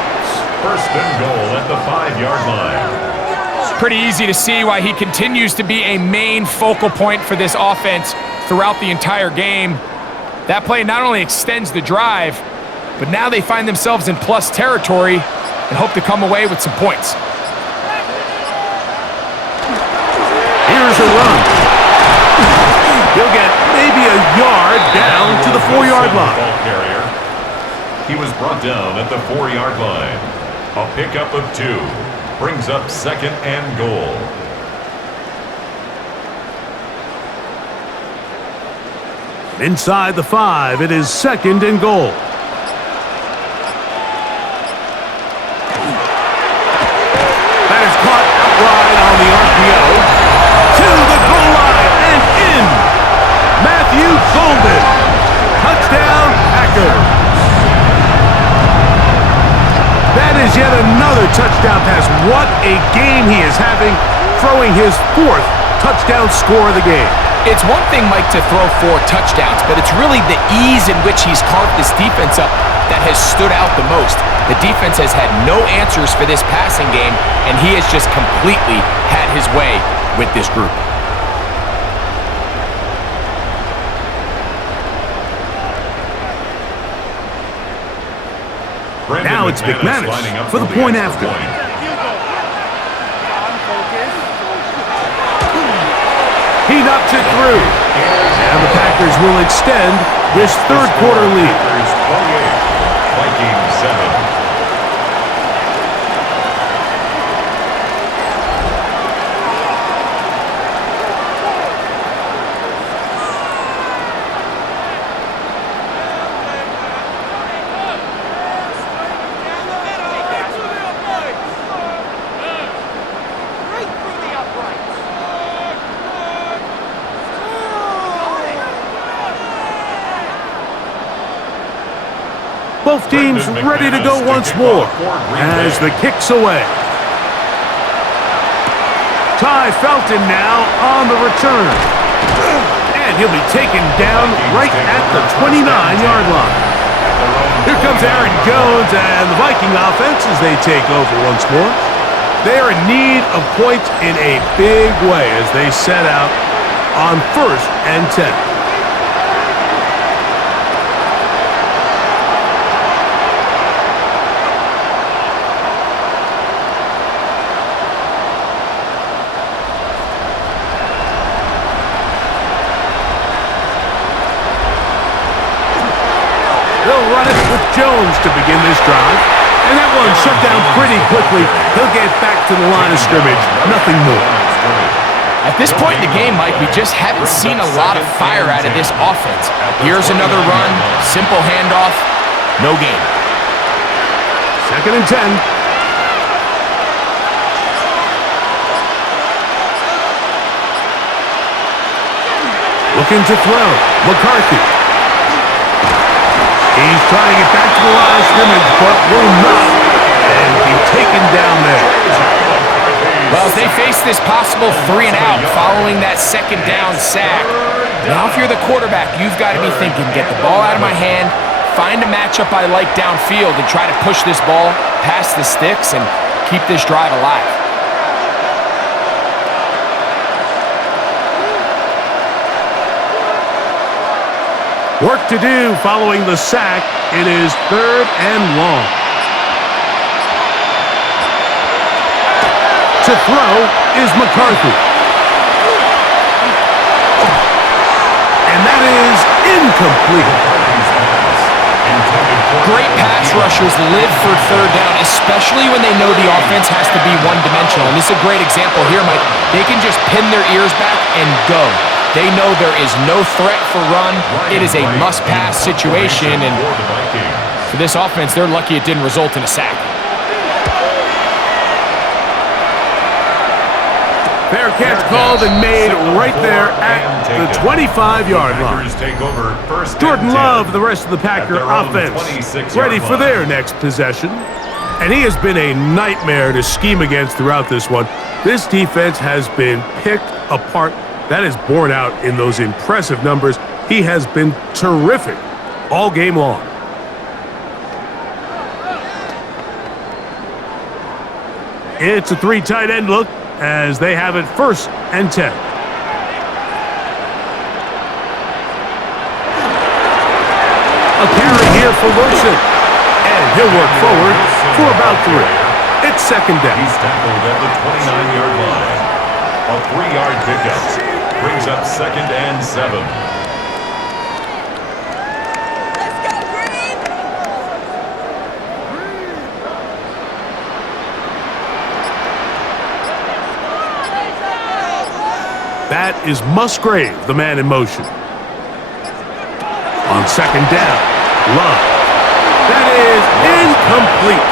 First and goal at the 5-yard line. Pretty easy to see why he continues to be a main focal point for this offense throughout the entire game. That play not only extends the drive, but now they find themselves in plus territory and hope to come away with some points. Here's a run. He'll get maybe a yard down to the 4-yard line. He was brought down at the 4-yard line. A pickup of 2 brings up second and goal. Inside the 5, it is second and goal. That is caught outright on the RPO. To the goal line and in. Matthew Golden. Touchdown, Packers. That is yet another touchdown pass. What a game he is having, throwing his 4th touchdown score of the game. It's one thing, Mike, to throw 4 touchdowns, but it's really the ease in which he's carved this defense up that has stood out the most. The defense has had no answers for this passing game, and he has just completely had his way with this group. Now it's McManus for the point after. He knocks it through. And the Packers will extend this third quarter lead. Vikings 7. Both teams ready to go once more as the kick's away. Ty Felton now on the return. And he'll be taken down right at the 29-yard line. Here comes Aaron Jones and the Viking offense as they take over once more. They are in need of points in a big way as they set out on 1st and 10. They'll run it with Jones to begin this drive. And that one shut down pretty quickly. He'll get back to the line of scrimmage. Nothing more. At this point in the game, Mike, we just haven't seen a lot of fire out of this offense. Here's another run, simple handoff, no gain. Second and 10. Looking to throw. McCarthy. He's trying to get back to the line of scrimmage, but will not. And be taken down there. Well, as they face this possible 3 and out following that second down sack, now if you're the quarterback, you've got to be thinking, get the ball out of my hand, find a matchup I like downfield, and try to push this ball past the sticks and keep this drive alive. Work to do following the sack. It is 3rd and long. To throw is McCarthy. And that is incomplete. Great pass rushers live for 3rd down, especially when they know the offense has to be one-dimensional. And this is a great example here, Mike. They can just pin their ears back and go. They know there is no threat for run. It is a must-pass situation, and for this offense, they're lucky it didn't result in a sack. Fair catch called and made right there at the 25-yard line. Jordan Love, the rest of the Packer offense, ready for their next possession. And he has been a nightmare to scheme against throughout this one. This defense has been picked apart. That is borne out in those impressive numbers. He has been terrific all game long. It's a 3 tight end look as they have it 1st and 10. A carry here for Wilson. And he'll work forward for about 3. It's 2nd down. He's tackled at the 29-yard line. A 3-yard pickup brings up 2nd and 7. That is Musgrave, the man in motion. On 2nd down, Love. That is incomplete.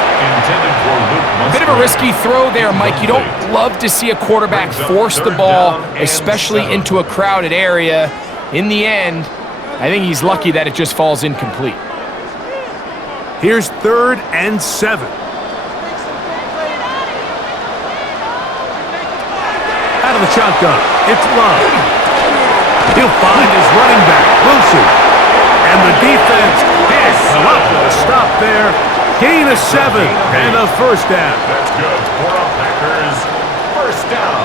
A bit of a risky throw there, Mike. You don't love to see a quarterback force the ball, especially into a crowded area. In the end, I think he's lucky that it just falls incomplete. Here's 3rd and 7. Out of the shotgun, it's Love. He'll find his running back, Wilson. And the defense can't come up with a stop there. Gain of 7 and a 1st down. That's good for a Packers 1st down.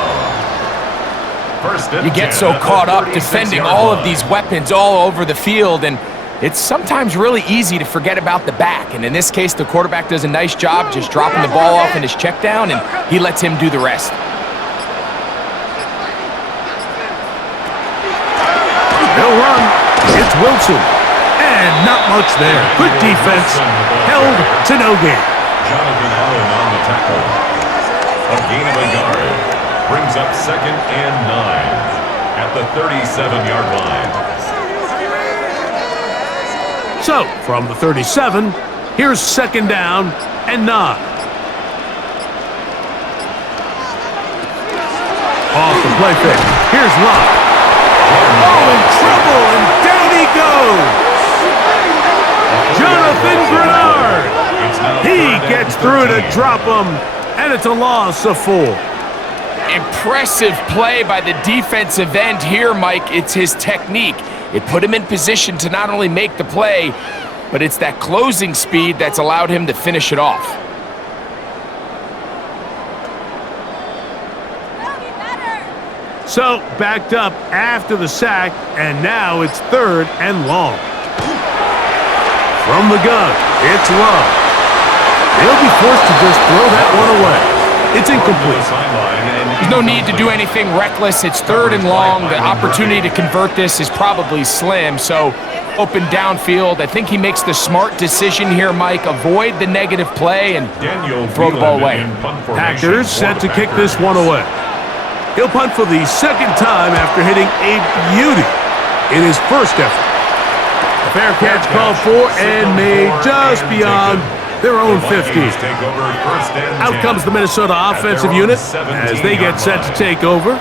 1st and You get so caught up defending all of these weapons all over the field, and it's sometimes really easy to forget about the back. And in this case, the quarterback does a nice job just dropping the ball off in his check down, and he lets him do the rest. They'll run. It's Wilson. And not much there. Good defense. Held to no gain. Jonathan Allen on the tackle. A gain of a yard. Brings up 2nd and 9 at the 37-yard line. So, from the 37, here's 2nd down and 9. Off the play fake. Here's Love. Oh, in trouble, and down he goes. Jonathan Grenard. He gets through to drop him, and it's a loss of 4. Impressive play by the defensive end here, Mike. It's his technique. It put him in position to not only make the play, but it's that closing speed that's allowed him to finish it off. So, backed up after the sack, and now it's 3rd and long. From the gun, it's Love. He'll be forced to just throw that one away. It's incomplete. There's no need to do anything reckless. It's 3rd and long. The opportunity to convert this is probably slim, so open downfield. I think he makes the smart decision here, Mike. Avoid the negative play and throw the ball away. Packers set to kick this one away. He'll punt for the 2nd time after hitting a beauty in his 1st effort. A fair catch called for and made just beyond their own 50. Out comes the Minnesota offensive unit as they get set to take over.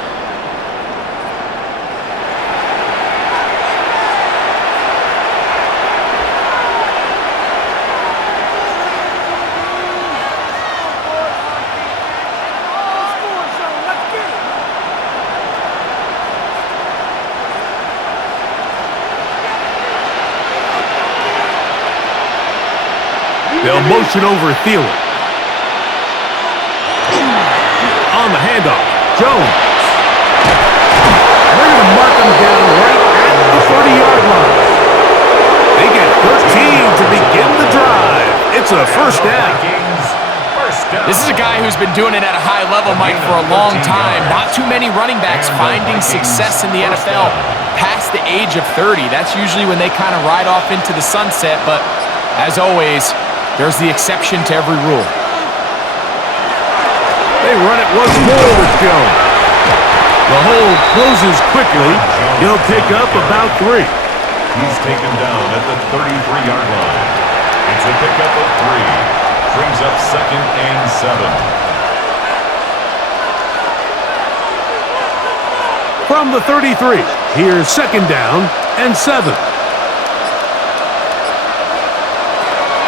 They'll motion over Thielen. On the handoff, Jones. They're going to mark him down right at the 40-yard line. a first down. This is a guy who's been doing it at a high level, Mike, for a long time. Not too many running backs finding success in the NFL past the age of 30. That's usually when they kind of ride off into the sunset, but as always, there's the exception to every rule. They run it once more with Jones. The hold closes quickly. He'll pick up about 3. He's taken down at the 33-yard line. It's a pickup of 3. Brings up 2nd and 7. From the 33, here's 2nd down and 7.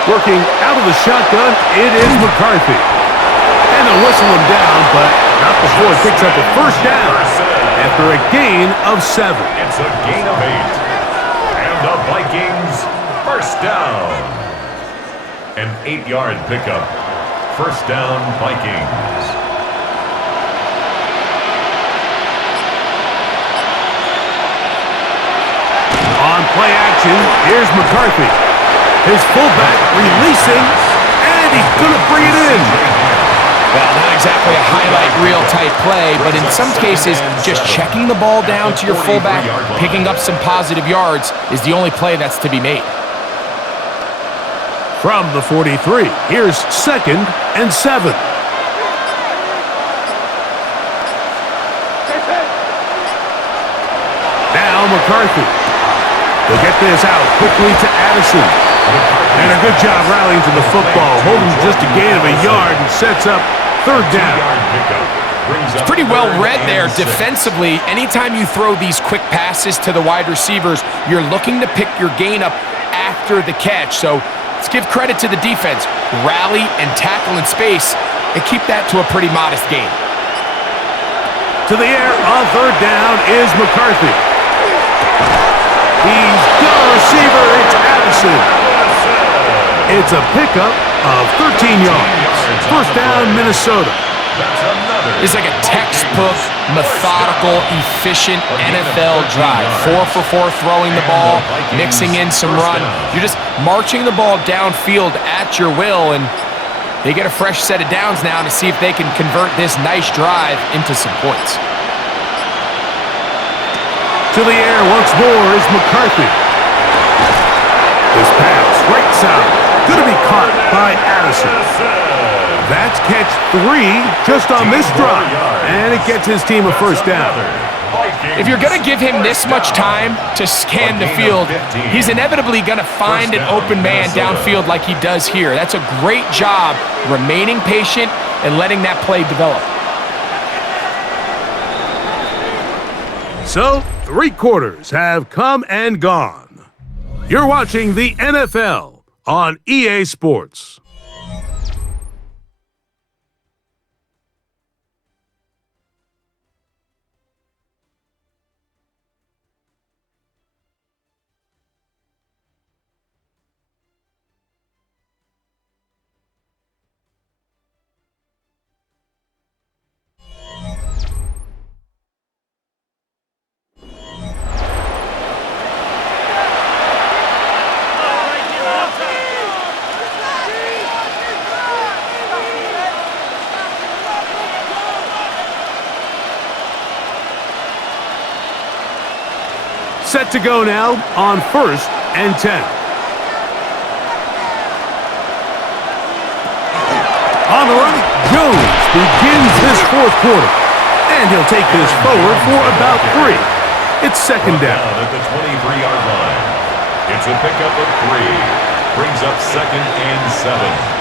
Working out of the shotgun, it is McCarthy. And they'll whistle him down, but not before he picks up a first down after a gain of 7. It's a gain of 8. And the Vikings first down. An 8-yard pickup. First down, Vikings. On play action, here's McCarthy. His fullback releasing, and he's going to bring it in. Well, not exactly a highlight reel type play, but in some cases, just checking the ball down to your fullback, picking up some positive yards is the only play that's to be made. From the 43, here's 2nd and 7. Now McCarthy. They'll get this out quickly to Addison. And a good job rallying to the football, holding just a gain of a yard and sets up 3rd down. It's pretty well read there defensively. Anytime you throw these quick passes to the wide receivers, you're looking to pick your gain up after the catch. So let's give credit to the defense. Rally and tackle in space and keep that to a pretty modest gain. To the air on 3rd down is McCarthy. He's got a receiver. It's Addison. It's a pickup of 13 yards. First down, Minnesota. It's like a textbook, methodical, efficient NFL drive. 4 for 4 throwing the ball, mixing in some run. You're just marching the ball downfield at your will, and they get a fresh set of downs now to see if they can convert this nice drive into some points. To the air once more is McCarthy. This pass, right side, going to be caught by Addison. That's catch 3 just on this drive, and it gets his team a first down. If you're going to give him this much time to scan the field, he's inevitably going to find an open man downfield like he does here. That's a great job remaining patient and letting that play develop. So, 3 quarters have come and gone. You're watching the NFL on EA Sports. Set to go now on 1st and 10. On the run, Jones begins his 4th quarter. And he'll take this forward for about 3. It's 2nd down. At the 23-yard line. It's a pickup of 3. Brings up 2nd and 7.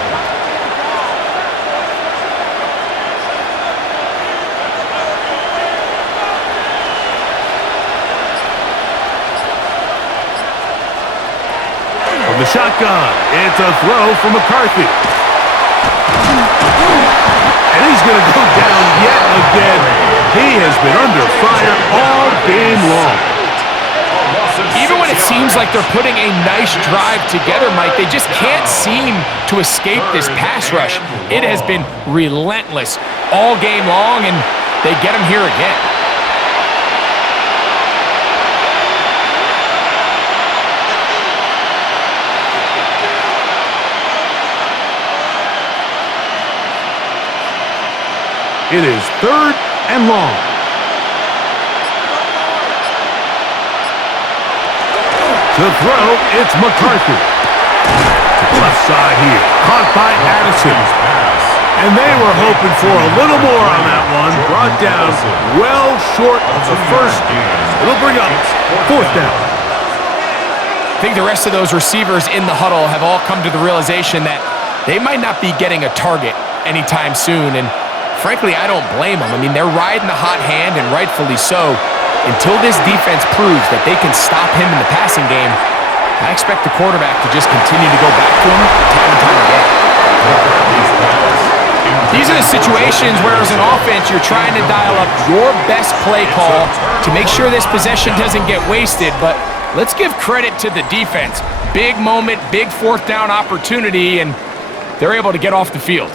The shotgun. It's a throw for McCarthy. And he's going to go down yet again. He has been under fire all game long. Even when it seems like they're putting a nice drive together, Mike, they just can't seem to escape this pass rush. It has been relentless all game long, and they get him here again. It is 3rd and long. To throw, it's McCarthy. To the left side here. Caught by Addison. And they were hoping for a little more on that one. Brought down well short of the first. It'll bring up 4th down. I think the rest of those receivers in the huddle have all come to the realization that they might not be getting a target anytime soon. And frankly, I don't blame them. I mean, they're riding the hot hand, and rightfully so. Until this defense proves that they can stop him in the passing game, I expect the quarterback to just continue to go back to him time and time again. These are the situations where, as an offense, you're trying to dial up your best play call to make sure this possession doesn't get wasted. But let's give credit to the defense. Big moment, big 4th down opportunity, and they're able to get off the field.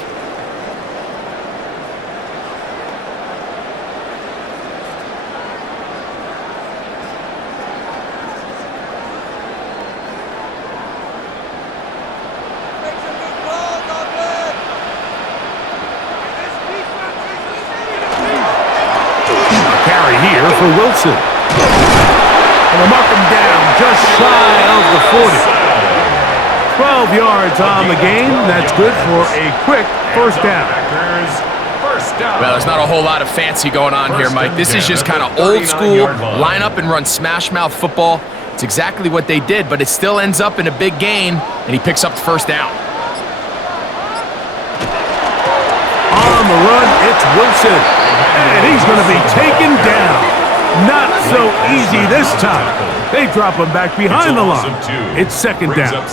For Wilson. And they'll mark him down just shy of the 40. 12 yards on the game. That's good for a quick 1st down. Well, there's not a whole lot of fancy going on here, Mike. This is just kind of old school, line up and run smash mouth football. It's exactly what they did, but it still ends up in a big gain, and he picks up the 1st down. On the run, it's Wilson. And he's going to be taken down. Not so easy this time. They drop him back behind the line. It's 2nd down.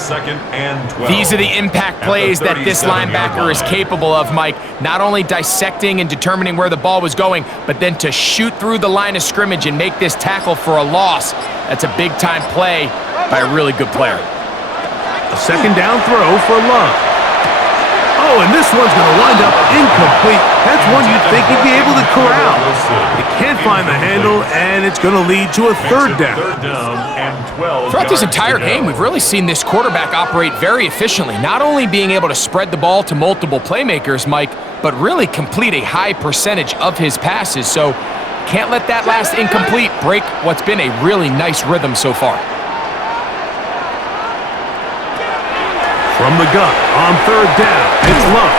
These are the impact plays that this linebacker is capable of, Mike. Not only dissecting and determining where the ball was going, but then to shoot through the line of scrimmage and make this tackle for a loss. That's a big-time play by a really good player. A 2nd down throw for Love. Oh, and this one's going to wind up incomplete. That's one you'd think he'd be able to corral. He can't find the handle, and it's going to lead to a 3rd down. Throughout this entire game, we've really seen this quarterback operate very efficiently, not only being able to spread the ball to multiple playmakers, Mike, but really complete a high percentage of his passes. So can't let that last incomplete break what's been a really nice rhythm so far. From the gun, on 3rd down, it's Love.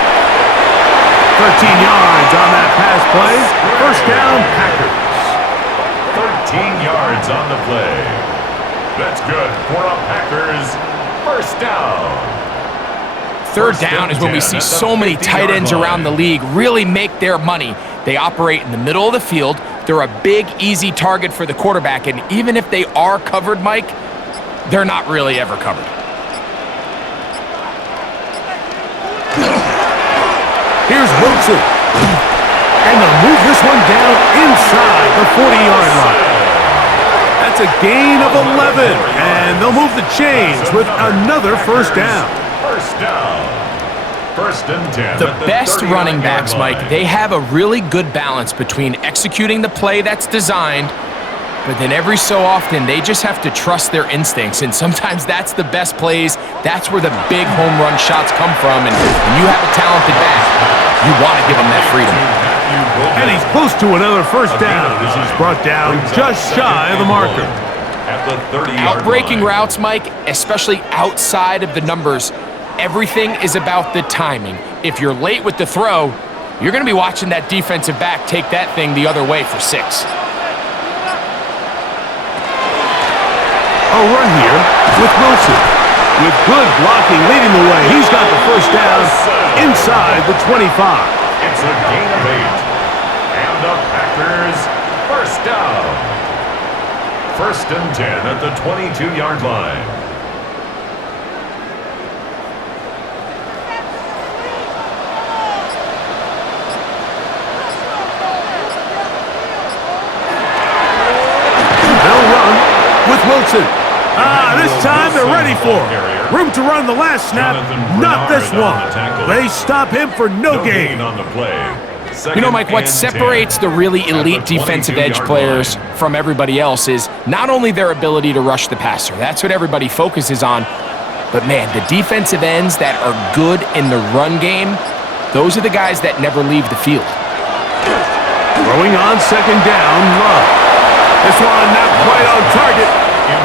13 yards on that pass play. 1st down, Packers. 13 yards on the play. That's good for a Packers 1st down. 3rd down is when we see so many tight ends around the league really make their money. They operate in the middle of the field. They're a big, easy target for the quarterback, and even if they are covered, Mike, they're not really ever covered. Here's Wilson. And they'll move this one down inside the 40-yard line. That's a gain of 11. And they'll move the chains with another 1st down. 1st down. 1st and 10. The best running backs, Mike, they have a really good balance between executing the play that's designed, but then every so often they just have to trust their instincts, and sometimes that's the best plays. That's where the big home run shots come from, and when you have a talented back, you want to give them that freedom. And he's close to another 1st down as he's brought down just shy of the marker. At the 30-yard Outbreaking line. routes, Mike, especially outside of the numbers, everything is about the timing. If you're late with the throw, you're going to be watching that defensive back take that thing the other way for 6. A run here with Wilson. With good blocking leading the way, he's got the 1st down inside the 25. It's a gain of 8. And the Packers 1st down. 1st and 10 at the 22-yard line. They'll run with Wilson. This time they're ready for it. Room to run the last snap, not this one. They stop him for no gain. On the play. You know, Mike, what separates the really elite defensive edge players from everybody else is not only their ability to rush the passer. That's what everybody focuses on. But, man, the defensive ends that are good in the run game, those are the guys that never leave the field. Throwing on second down, Love. This one not quite on target.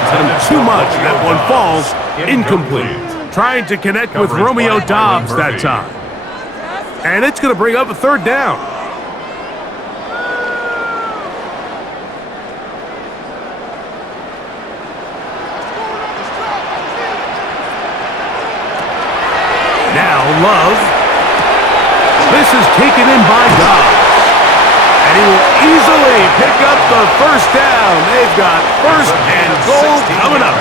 Hit him too much. That one falls incomplete. Trying to connect with Romeo Dobbs that time. And it's going to bring up a third down. Now Love. This is taken in by Dobbs. And he will easily pick up the first down. They've got first and goal coming up.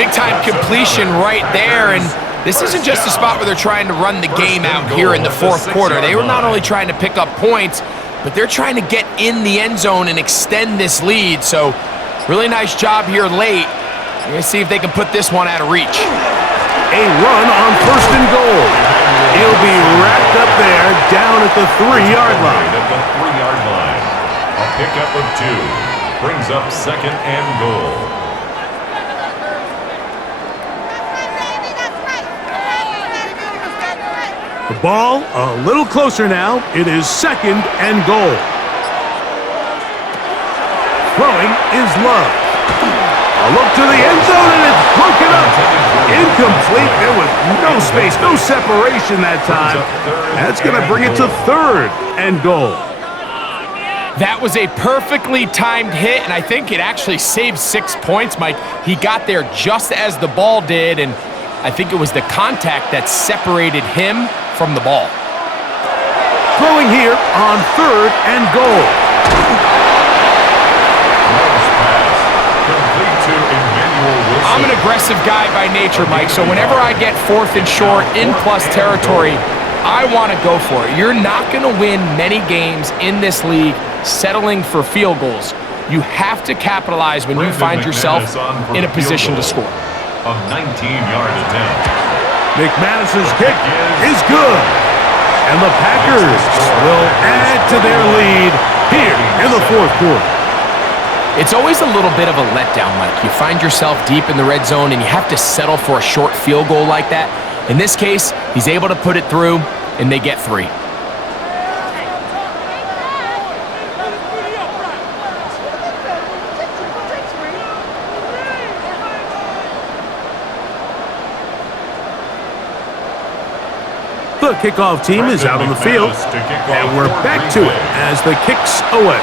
Big-time completion right there, and this isn't just a spot where they're trying to run the game out here in the fourth quarter. They were not only trying to pick up points, but they're trying to get in the end zone and extend this lead. So really nice job here late. We're going to see if they can put this one out of reach. A run on first and goal. He'll be wrapped up there down at the 3-yard line. At the 3-yard line. A pickup of 2 brings up second and goal. The ball a little closer now. It is second and goal. Throwing is Love. A look to the end zone, and it's broken up. Incomplete. There was no space, no separation that time. That's going to bring it to third and goal. That was a perfectly timed hit, and I think it actually saved 6 points, Mike. He got there just as the ball did, and I think it was the contact that separated him from the ball. Throwing here on third and goal. I'm an aggressive guy by nature, Mike, so whenever I get fourth and short in plus territory, I want to go for it. You're not going to win many games in this league settling for field goals. You have to capitalize when you find yourself in a position to score. A 19-yard attempt. McManus's kick is good. And the Packers will add to their lead here in the fourth quarter. It's always a little bit of a letdown, Mike. You find yourself deep in the red zone and you have to settle for a short field goal like that. In this case, he's able to put it through, and they get 3. The kickoff team is out on the field, and we're back to it as the kick's away.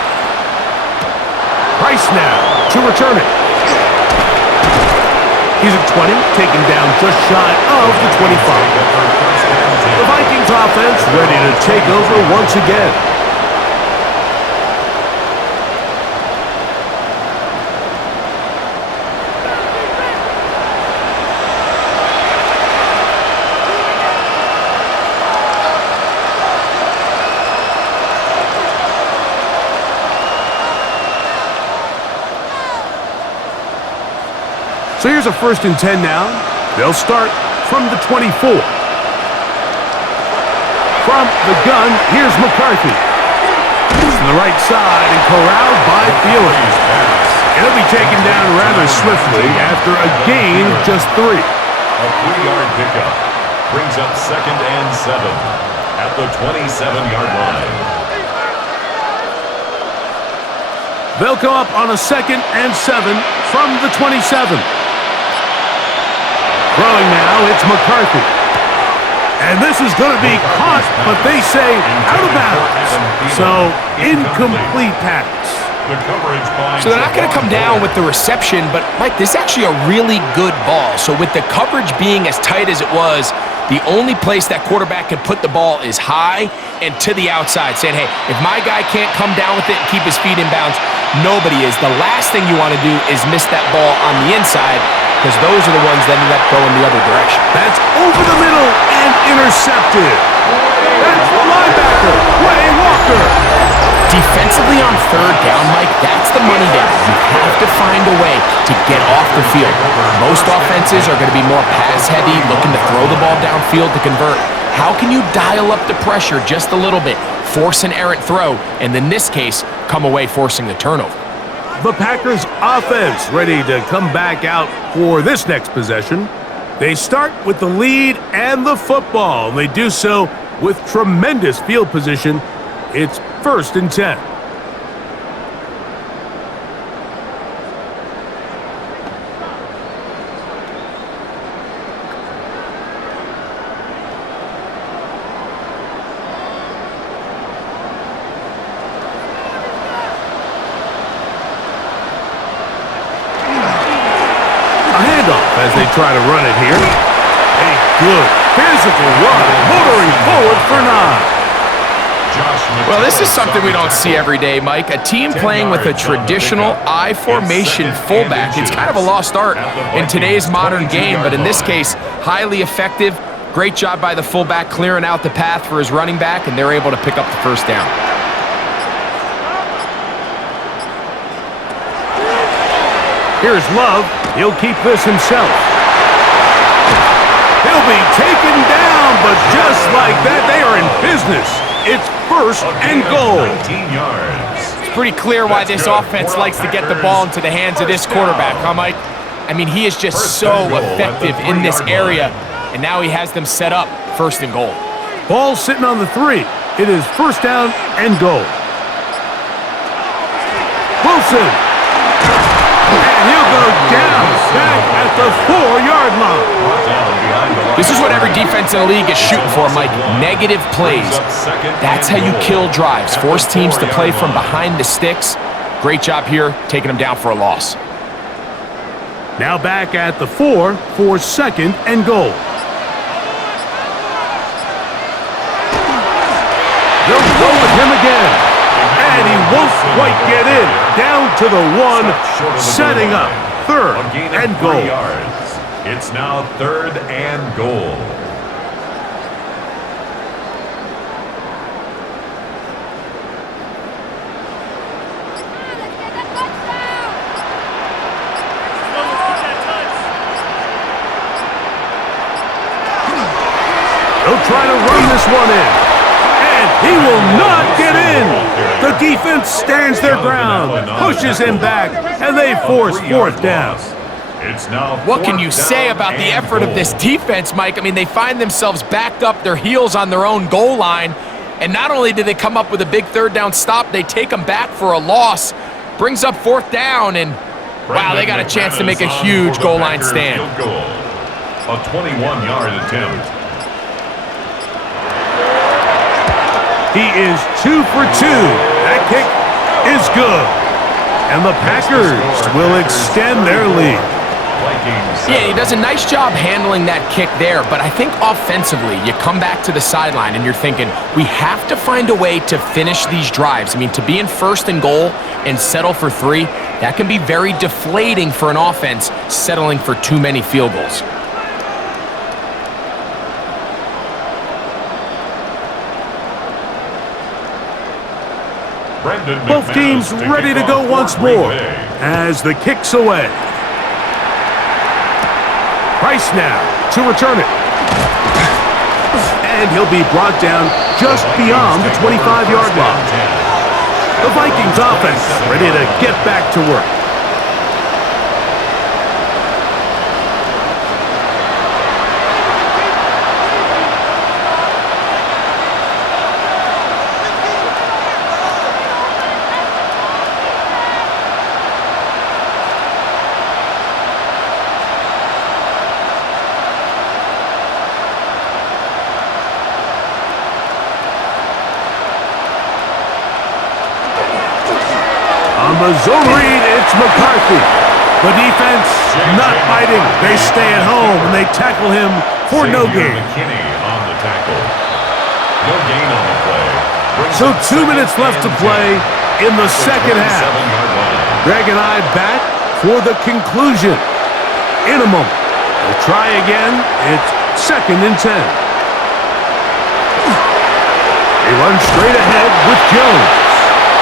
Price now to return it. He's at 20, taken down just shy of the 25. The Vikings offense ready to take over once again. So here's a 1st and 10 now. They'll start from the 24. From the gun, here's McCarthy. To the right side and corralled by Thielen. He'll be taken down rather swiftly after a gain of just 3. A 3-yard pickup brings up second and 7 at the 27-yard line. They'll come up on a 2nd and 7 from the 27. Throwing now, it's McCarthy. And this is going to be caught, but they say out of bounds. So, incomplete pass. So they're not going to come down with the reception, but, Mike, this is actually a really good ball. So with the coverage being as tight as it was, the only place that quarterback can put the ball is high and to the outside, saying, hey, if my guy can't come down with it and keep his feet in bounds, nobody is. The last thing you want to do is miss that ball on the inside, because those are the ones that end up going the other direction. That's over the middle and intercepted. That's the linebacker, Quay Walker. Defensively on third down, Mike, that's the money down. You have to find a way to get off the field. Most offenses are going to be more pass-heavy, looking to throw the ball downfield to convert. How can you dial up the pressure just a little bit, force an errant throw, and in this case, come away forcing the turnover? The Packers offense ready to come back out for this next possession. They start with the lead and the football. They do so with tremendous field position. It's 1st and 10. try to run it here. A good physical run, motoring forward for 9. Well, this is something we don't see every day, Mike. A team playing with a traditional I formation fullback. It's kind of a lost art in today's modern game, but in this case, highly effective. Great job by the fullback clearing out the path for his running back, and they're able to pick up the first down. Here's Love. He'll keep this himself. He'll be taken down, but just like that, they are in business. It's first and goal. 19 yards. It's pretty clear why this offense likes to get the ball into the hands of this quarterback, huh, Mike? I mean, he is just so effective in this area, and now he has them set up first and goal. Ball sitting on the 3. It is first down and goal. Wilson. And he'll go down back at the 4-yard line. This is what every defense in the league is shooting for, Mike. Negative plays. That's how you kill drives. Force teams to play from behind the sticks. Great job here, taking them down for a loss. Now back at the 4 for second and goal. They'll go with him again. And he won't quite get in. Down to the 1, setting up third and goal. It's now third and goal. They'll try to run this one in. And he will not get in. The defense stands their ground, pushes him back, and they force fourth down. It's now what can you say about the effort of this defense, Mike? I mean, they find themselves backed up their heels on their own goal line, and not only do they come up with a big third down stop, they take them back for a loss. Brings up fourth down, and wow, they got a chance to make a huge goal line stand. A 21-yard attempt. He is 2 for 2. That kick is good. And the Packers will extend their lead. Yeah, he does a nice job handling that kick there, but I think offensively, you come back to the sideline and you're thinking, we have to find a way to finish these drives. I mean, to be in first and goal and settle for 3, that can be very deflating for an offense settling for too many field goals. Both teams ready to go once more as the kick's away. Price now to return it. And he'll be brought down just beyond the 25-yard line. The Vikings offense ready to get back to work. On the zone read, it's McCarthy. The defense not biting. They stay at home and they tackle him for no gain. McKinney on the tackle. No gain on the play. So 2 minutes left to play in the second half. Greg and I back for the conclusion in a moment. We'll try again. It's second and 10. They run straight ahead with Jones.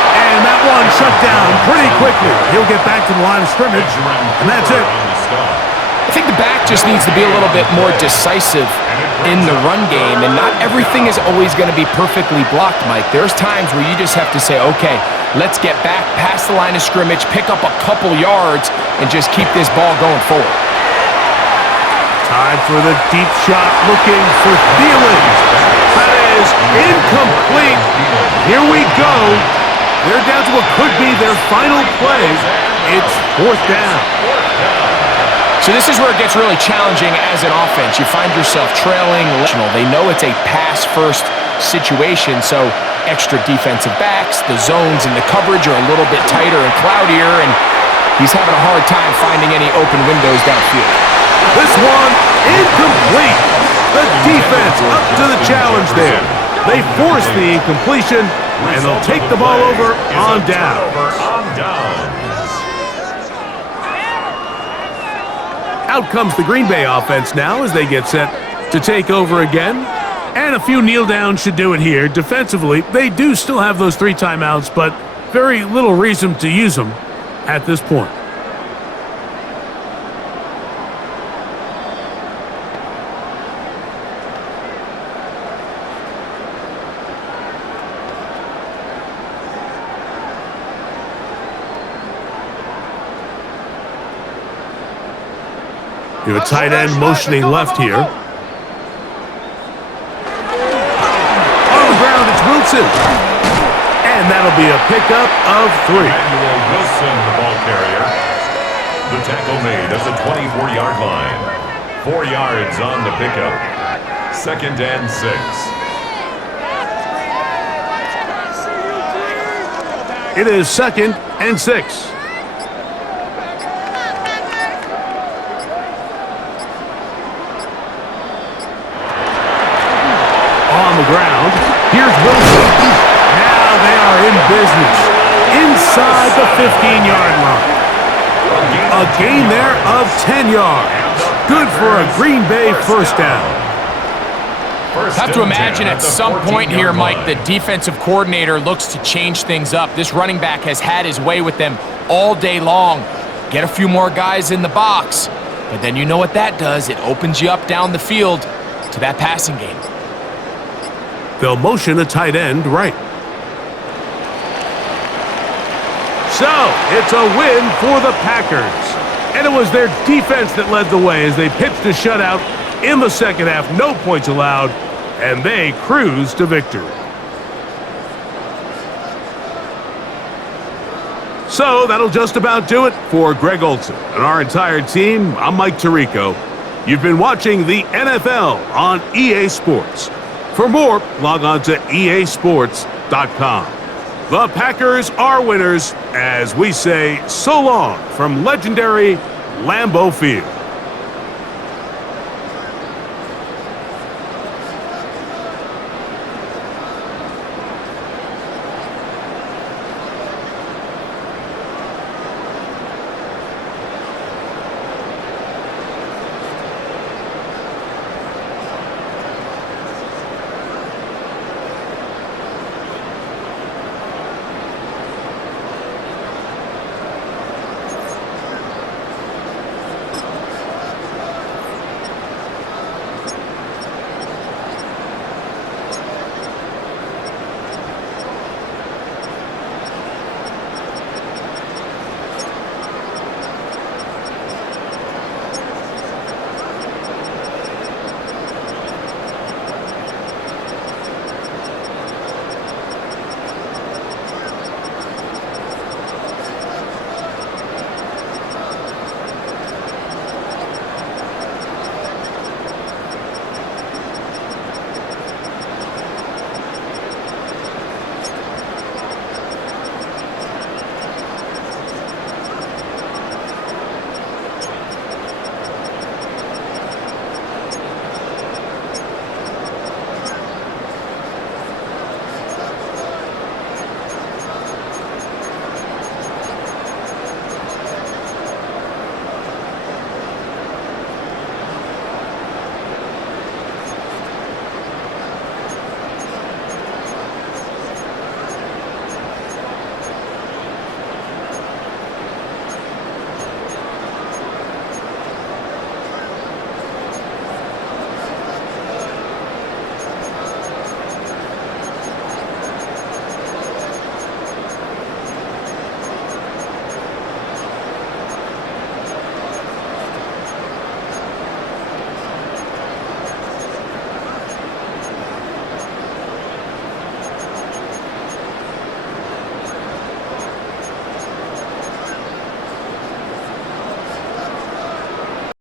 And that one shut down pretty quickly. He'll get back to the line of scrimmage, and that's it. I think the back just needs to be a little bit more decisive in the run game, and not everything is always going to be perfectly blocked, Mike. There's times where you just have to say, okay, let's get back past the line of scrimmage, pick up a couple yards, and just keep this ball going forward. Time for the deep shot, looking for Thielen. That is incomplete. Here we go. They're down to what could be their final play. It's fourth down. So this is where it gets really challenging as an offense. You find yourself trailing. They know it's a pass-first situation, so extra defensive backs, the zones and the coverage are a little bit tighter and cloudier, and he's having a hard time finding any open windows downfield. This one incomplete. The defense up to the challenge there. They force the incompletion, and they'll take the ball over on down. Out comes the Green Bay offense now as they get set to take over again. And a few kneel downs should do it here. Defensively, they do still have those 3 timeouts, but very little reason to use them at this point. You have a tight end motioning left here. On the ground, it's Wilson. And that'll be a pickup of 3. Emmanuel Wilson, the ball carrier. The tackle made at the 24-yard line. 4 yards on the pickup. 2nd and 6. It is 2nd and 6. On the ground, here's Wilson. Now they are in business inside the 15-yard line. A gain there of 10 yards. Good for a Green Bay first down. Have to imagine at some point here, Mike, the defensive coordinator looks to change things up. This running back has had his way with them all day long. Get a few more guys in the box, but then you know what that does. It opens you up down the field to that passing game. They'll motion a tight end right. So, it's a win for the Packers. And it was their defense that led the way as they pitched a shutout in the second half. No points allowed, and they cruised to victory. So, that'll just about do it for Greg Olsen and our entire team. I'm Mike Tirico. You've been watching the NFL on EA Sports. For more, log on to easports.com. The Packers are winners as we say so long from legendary Lambeau Field.